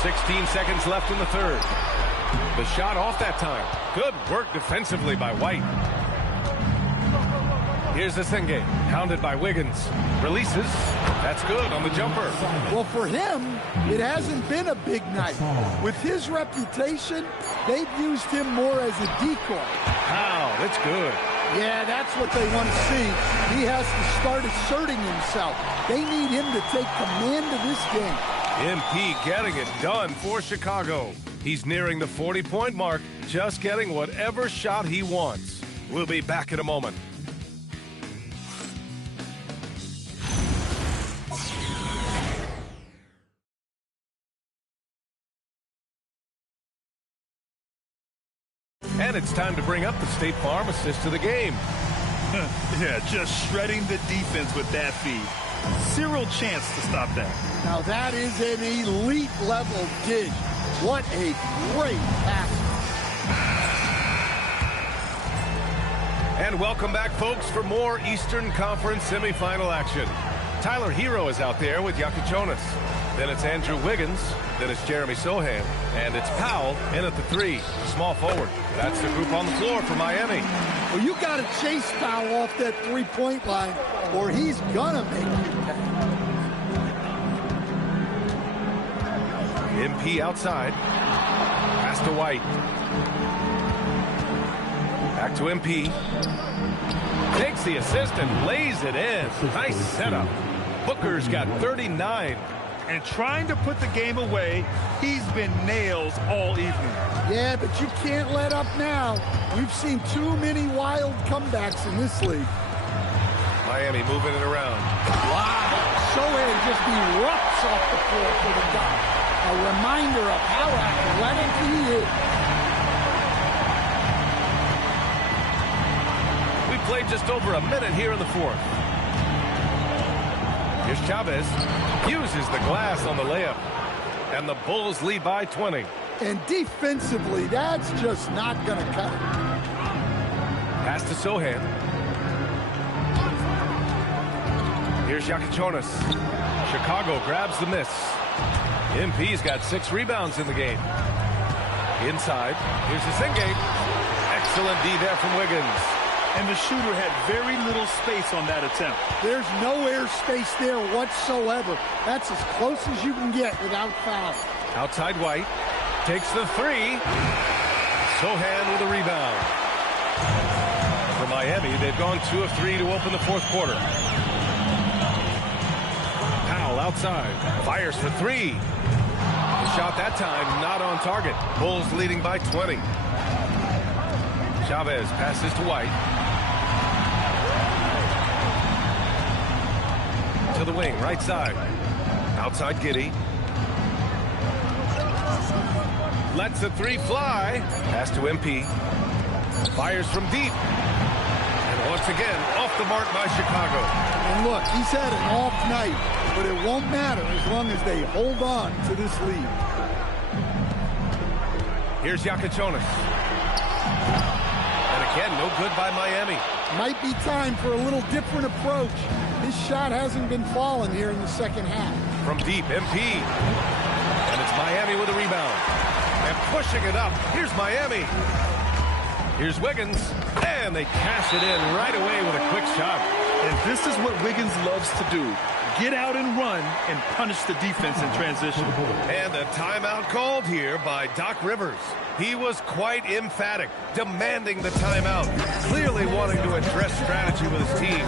.16 seconds left in the third. The shot off that time. Good work defensively by White. Here's the Senge, hounded by Wiggins. Releases. That's good on the jumper. Well, for him, it hasn't been a big night. With his reputation, they've used him more as a decoy. Wow, that's good. Yeah, that's what they want to see. He has to start asserting himself. They need him to take command of this game. MP getting it done for Chicago. He's nearing the 40-point mark, just getting whatever shot he wants. We'll be back in a moment. And it's time to bring up the State Farm assist to the game. Yeah, just shredding the defense with that feed. Zero chance to stop that. Now that is an elite level dig. What a great pass. And welcome back, folks, for more Eastern Conference semifinal action. Tyler Hero is out there with Yakachonis. Then it's Andrew Wiggins. Then it's Jeremy Sohan. And it's Powell in at the 3, small forward. That's the group on the floor for Miami. Well, you got to chase Powell off that three-point line, or he's going to make you pay. MP outside. Pass to White. Back to MP. Takes the assist and lays it in. Nice setup. Booker's got 39. And trying to put the game away, he's been nails all evening. Yeah, but you can't let up now. We've seen too many wild comebacks in this league. Miami moving it around. Wow. Sohan just erupts off the floor for the dunk. A reminder of how athletic he is. We played just over a minute here in the fourth. Here's Chavez. Uses the glass on the layup. And the Bulls lead by 20. And defensively, that's just not going to cut it. Pass to Sohan. Here's Yakachonis. Chicago grabs the miss. MP's got 6 rebounds in the game. Inside. Here's the Senge. Excellent D there from Wiggins. And the shooter had very little space on that attempt. There's no air space there whatsoever. That's as close as you can get without foul. Outside White. Takes the 3. Sohan with a rebound. For Miami. They've gone 2 of 3 to open the fourth quarter. Powell outside. Fires for 3. The shot that time not on target. Bulls leading by 20. Chavez passes to White. To the wing, right side. Outside Giddey. Lets the 3 fly. Pass to MP. Fires from deep. And once again, off the mark by Chicago. And look, he's had an off night, but it won't matter as long as they hold on to this lead. Here's Yakachonis. And again, no good by Miami. Might be time for a little different approach. His shot hasn't been falling here in the second half. From deep, MP. And it's Miami with a rebound. And pushing it up. Here's Miami. Here's Wiggins. And they cash it in right away with a quick shot. And this is what Wiggins loves to do. Get out and run and punish the defense in transition. And a timeout called here by Doc Rivers. He was quite emphatic, demanding the timeout, clearly wanting to address strategy with his team.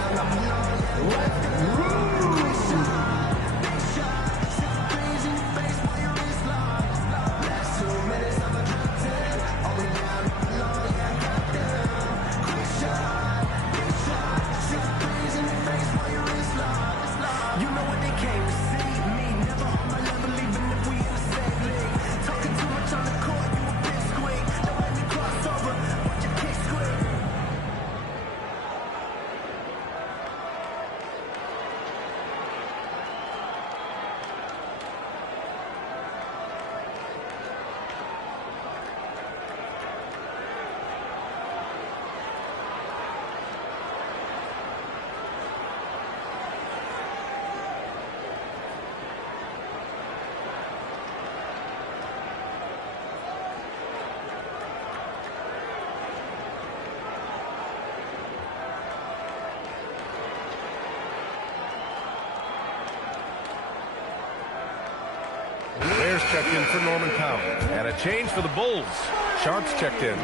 Checked in for Norman Powell. And a change for the Bulls. Sharps checked in.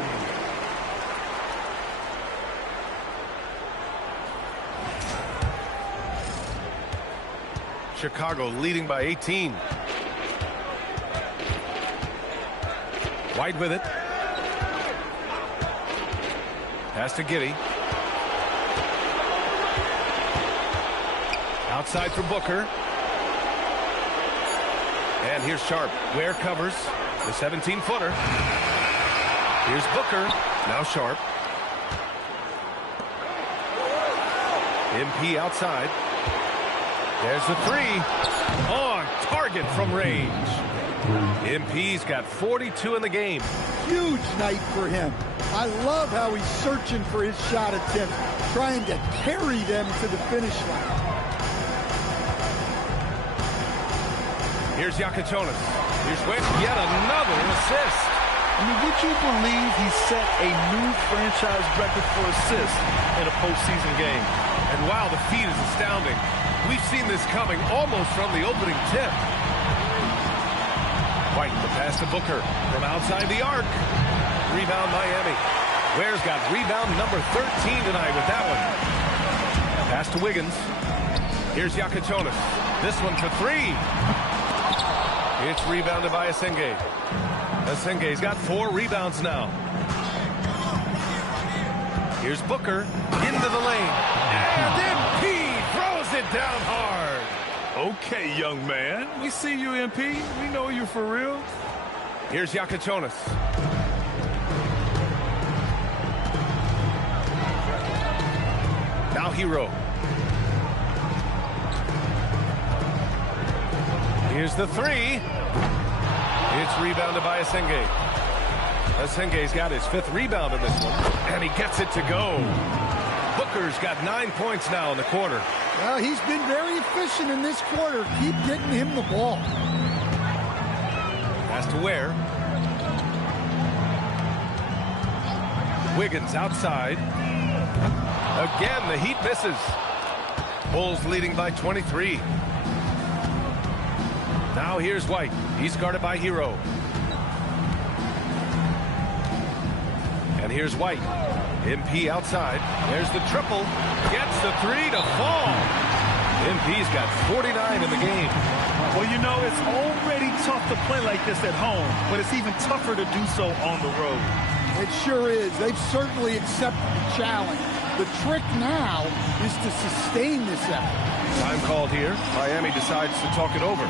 Chicago leading by 18. White with it. Pass to Giddey. Outside for Booker. And here's Sharp. Ware covers the 17-footer. Here's Booker. Now Sharp. MP outside. There's the 3. On target from range. MP's got 42 in the game. Huge night for him. I love how he's searching for his shot attempt, trying to carry them to the finish line. Here's Yakachonis. Here's Wick. Yet another assist. I mean, would you believe he set a new franchise record for assists in a postseason game? And wow, the feat is astounding. We've seen this coming almost from the opening tip. White, the pass to Booker from outside the arc. Rebound Miami. Ware's got rebound number 13 tonight with that one. Pass to Wiggins. Here's Yakachonis. This one for 3. It's rebounded by Asenge. Asenge's got 4 rebounds now. Here's Booker into the lane. And MP throws it down hard. Okay, young man. We see you, MP. We know you for real. Here's Yakachonis. Now Hero. Here's the 3. It's rebounded by Asenge. Asenge's got his 5th rebound in this one. And he gets it to go. Booker's got 9 points now in the quarter. Well, he's been very efficient in this quarter. Keep getting him the ball. Pass to Ware. Wiggins outside. Again, the Heat misses. Bulls leading by 23. Now here's White. He's guarded by Hero. And here's White. MP outside. There's the triple. Gets the three to fall. MP's got 49 in the game. Well, you know, it's already tough to play like this at home, but it's even tougher to do so on the road. It sure is. They've certainly accepted the challenge. The trick now is to sustain this effort. Time called here. Miami decides to talk it over.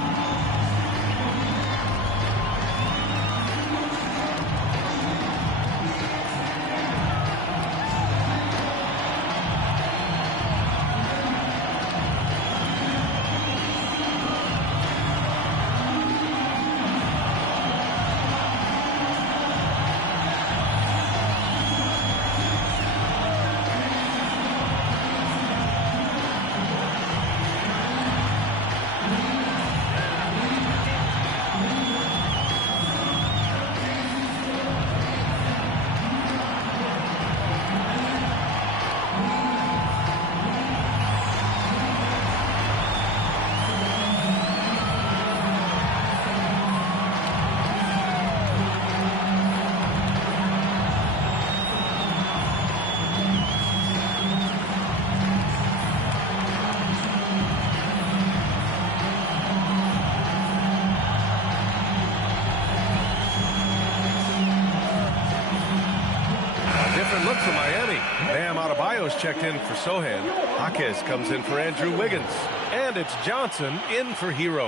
Look for Miami. Bam Adebayo's checked in for Sohan. Jaquez comes in for Andrew Wiggins. And it's Johnson in for Hero.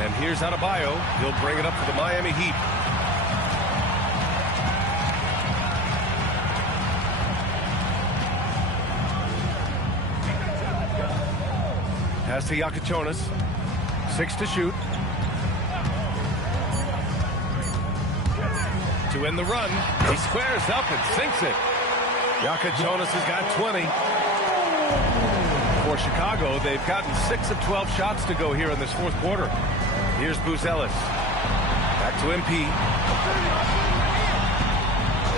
And here's Adebayo. He'll bring it up for the Miami Heat. Pass to Yakichonis. 6 to shoot. To end the run. He squares up and sinks it. Yakichonis has got 20. For Chicago, they've gotten 6 of 12 shots to go here in this fourth quarter. Here's Buzelis. Back to MP.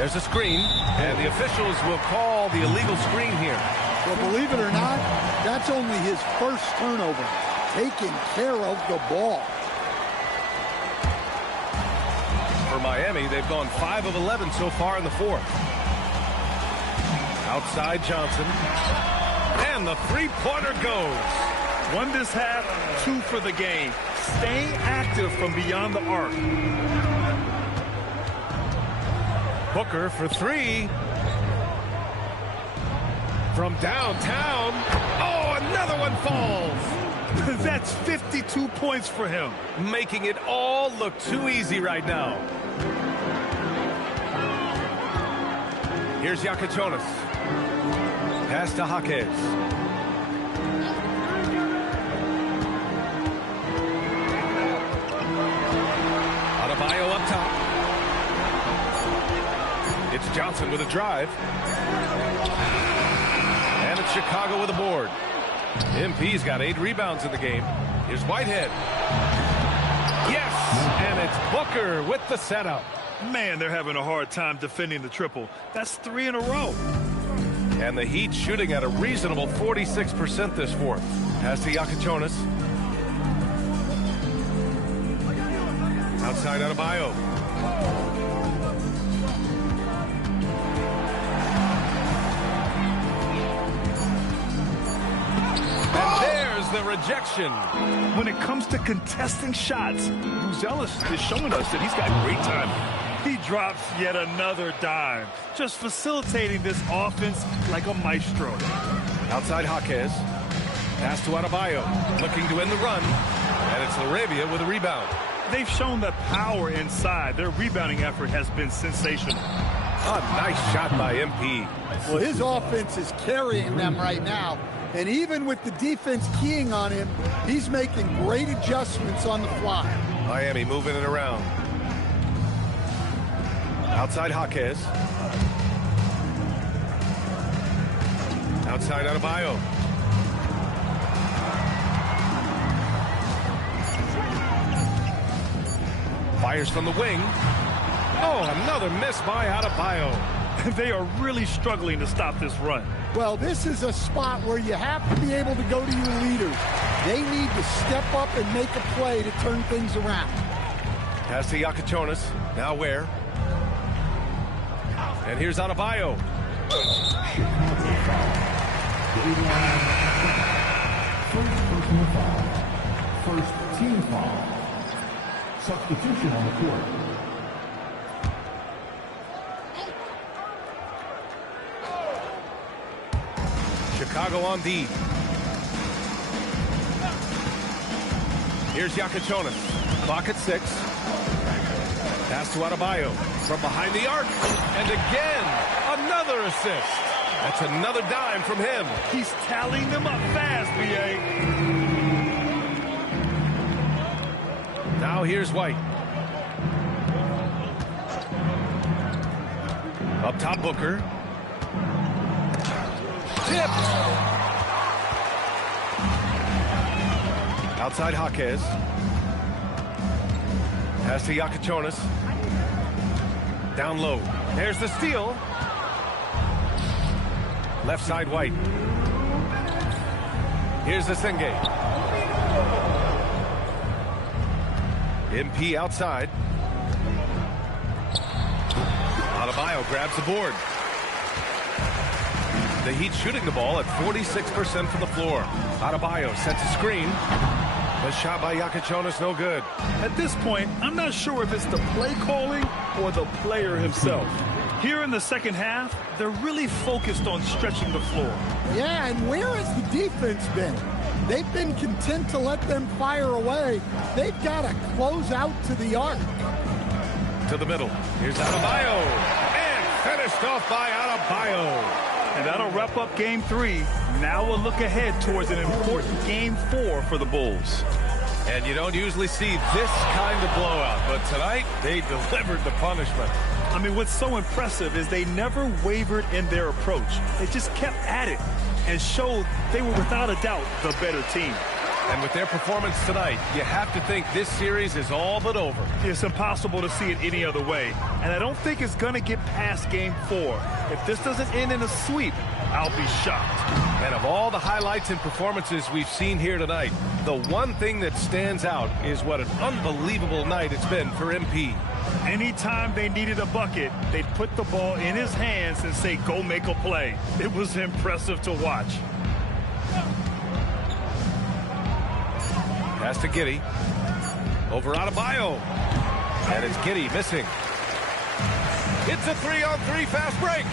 There's a screen, and the officials will call the illegal screen here. Well, believe it or not, that's only his first turnover. Taking care of the ball. For Miami, they've gone 5 of 11 so far in the fourth. Outside Johnson. And the three-pointer goes. 1 this half, 2 for the game. Stay active from beyond the arc. Booker for 3. From downtown. Oh, another one falls. That's 52 points for him. Making it all look too easy right now. Here's Yakichonis. Pass to Jaquez. Adebayo up top. It's Johnson with a drive. And it's Chicago with a board. MP's got 8 rebounds in the game. Here's Whitehead. Yes! And it's Booker with the setup. Man, they're having a hard time defending the triple. That's 3 in a row. And the Heat shooting at a reasonable 46% this fourth. Pass to Yakichonis. Outside Adebayo. And there's the rejection. When it comes to contesting shots, Buzelis is showing us that he's got great time. He drops yet another dime, just facilitating this offense like a maestro. Outside Jaquez. Pass to Adebayo. Looking to end the run. And it's Laravia with a rebound. They've shown the power inside. Their rebounding effort has been sensational. A nice shot by MP. Well, his offense is carrying them right now. And even with the defense keying on him, he's making great adjustments on the fly. Miami moving it around. Outside Jaquez. Outside Adebayo. Fires from the wing. Oh, another miss by Adebayo. They are really struggling to stop this run. Well, this is a spot where you have to be able to go to your leaders. They need to step up and make a play to turn things around. Pass to Yakachonis. Now where? And here's Adebayo. First personal foul. First team foul. Substitution on the court. Chicago on D. Here's Yakachonis. Clock at 6. Pass to Adebayo from behind the arc. And again, another assist. That's another dime from him. He's tallying them up fast, B.A. Now here's White. Up top, Booker. Tipped. Outside Jaquez. Pass to Yakachonis. Down low. There's the steal. Left side White. Here's the Senge. MP outside. Adebayo grabs the board. The Heat shooting the ball at 46% from the floor. Adebayo sets a screen. The shot by Yakachonis, no good. At this point, I'm not sure if it's the play calling or the player himself. Here in the second half, they're really focused on stretching the floor. Yeah, and where has the defense been? They've been content to let them fire away. They've got to close out to the arc. To the middle. Here's Adebayo. And finished off by Adebayo. And that'll wrap up Game 3. Now we'll look ahead towards an important Game 4 for the Bulls. And you don't usually see this kind of blowout, but tonight they delivered the punishment. I mean, what's so impressive is they never wavered in their approach. They just kept at it and showed they were without a doubt the better team. And with their performance tonight, you have to think this series is all but over. It's impossible to see it any other way. And I don't think it's going to get past Game 4. If this doesn't end in a sweep, I'll be shocked. And of all the highlights and performances we've seen here tonight, the one thing that stands out is what an unbelievable night it's been for MP. Anytime they needed a bucket, they'd put the ball in his hands and say, go make a play. It was impressive to watch. Pass to Giddey. Over Adebayo. And it's Giddey missing. It's a 3-on-3 fast break.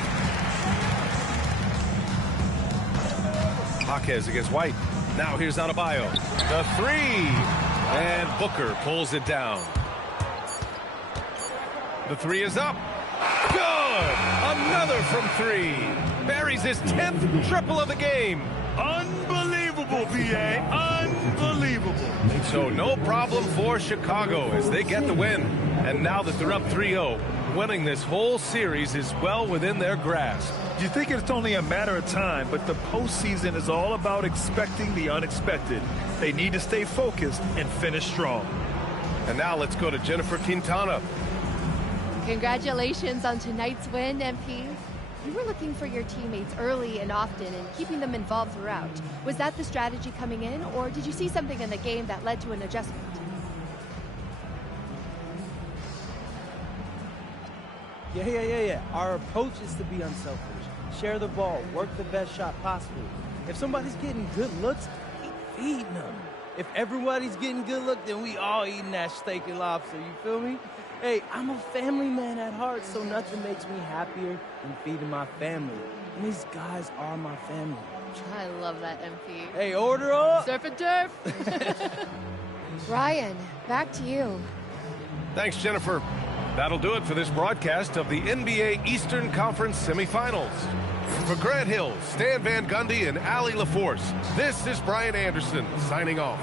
Jaquez against White. Now here's Adebayo. The 3. And Booker pulls it down. The 3 is up. Good! Another from 3. Buries his 10th triple of the game. Unbelievable, B.A. Unbelievable. So no problem for Chicago as they get the win. And now that they're up 3-0, winning this whole series is well within their grasp. You think it's only a matter of time, but the postseason is all about expecting the unexpected. They need to stay focused and finish strong. And now let's go to Jennifer Quintana. Congratulations on tonight's win, MP. You were looking for your teammates early and often and keeping them involved throughout. Was that the strategy coming in, or did you see something in the game that led to an adjustment? Yeah. Our approach is to be unselfish. Share the ball, work the best shot possible. If somebody's getting good looks, keep feeding them. If everybody's getting good look, then we all eating that steak and lobster, you feel me? Hey, I'm a family man at heart, so nothing makes me happier than feeding my family. And these guys are my family. I love that, MP. Hey, order up! Surf and turf! Ryan, back to you. Thanks, Jennifer. That'll do it for this broadcast of the NBA Eastern Conference Semifinals. For Grant Hill, Stan Van Gundy, and Allie LaForce, this is Brian Anderson signing off.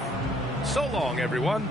So long, everyone.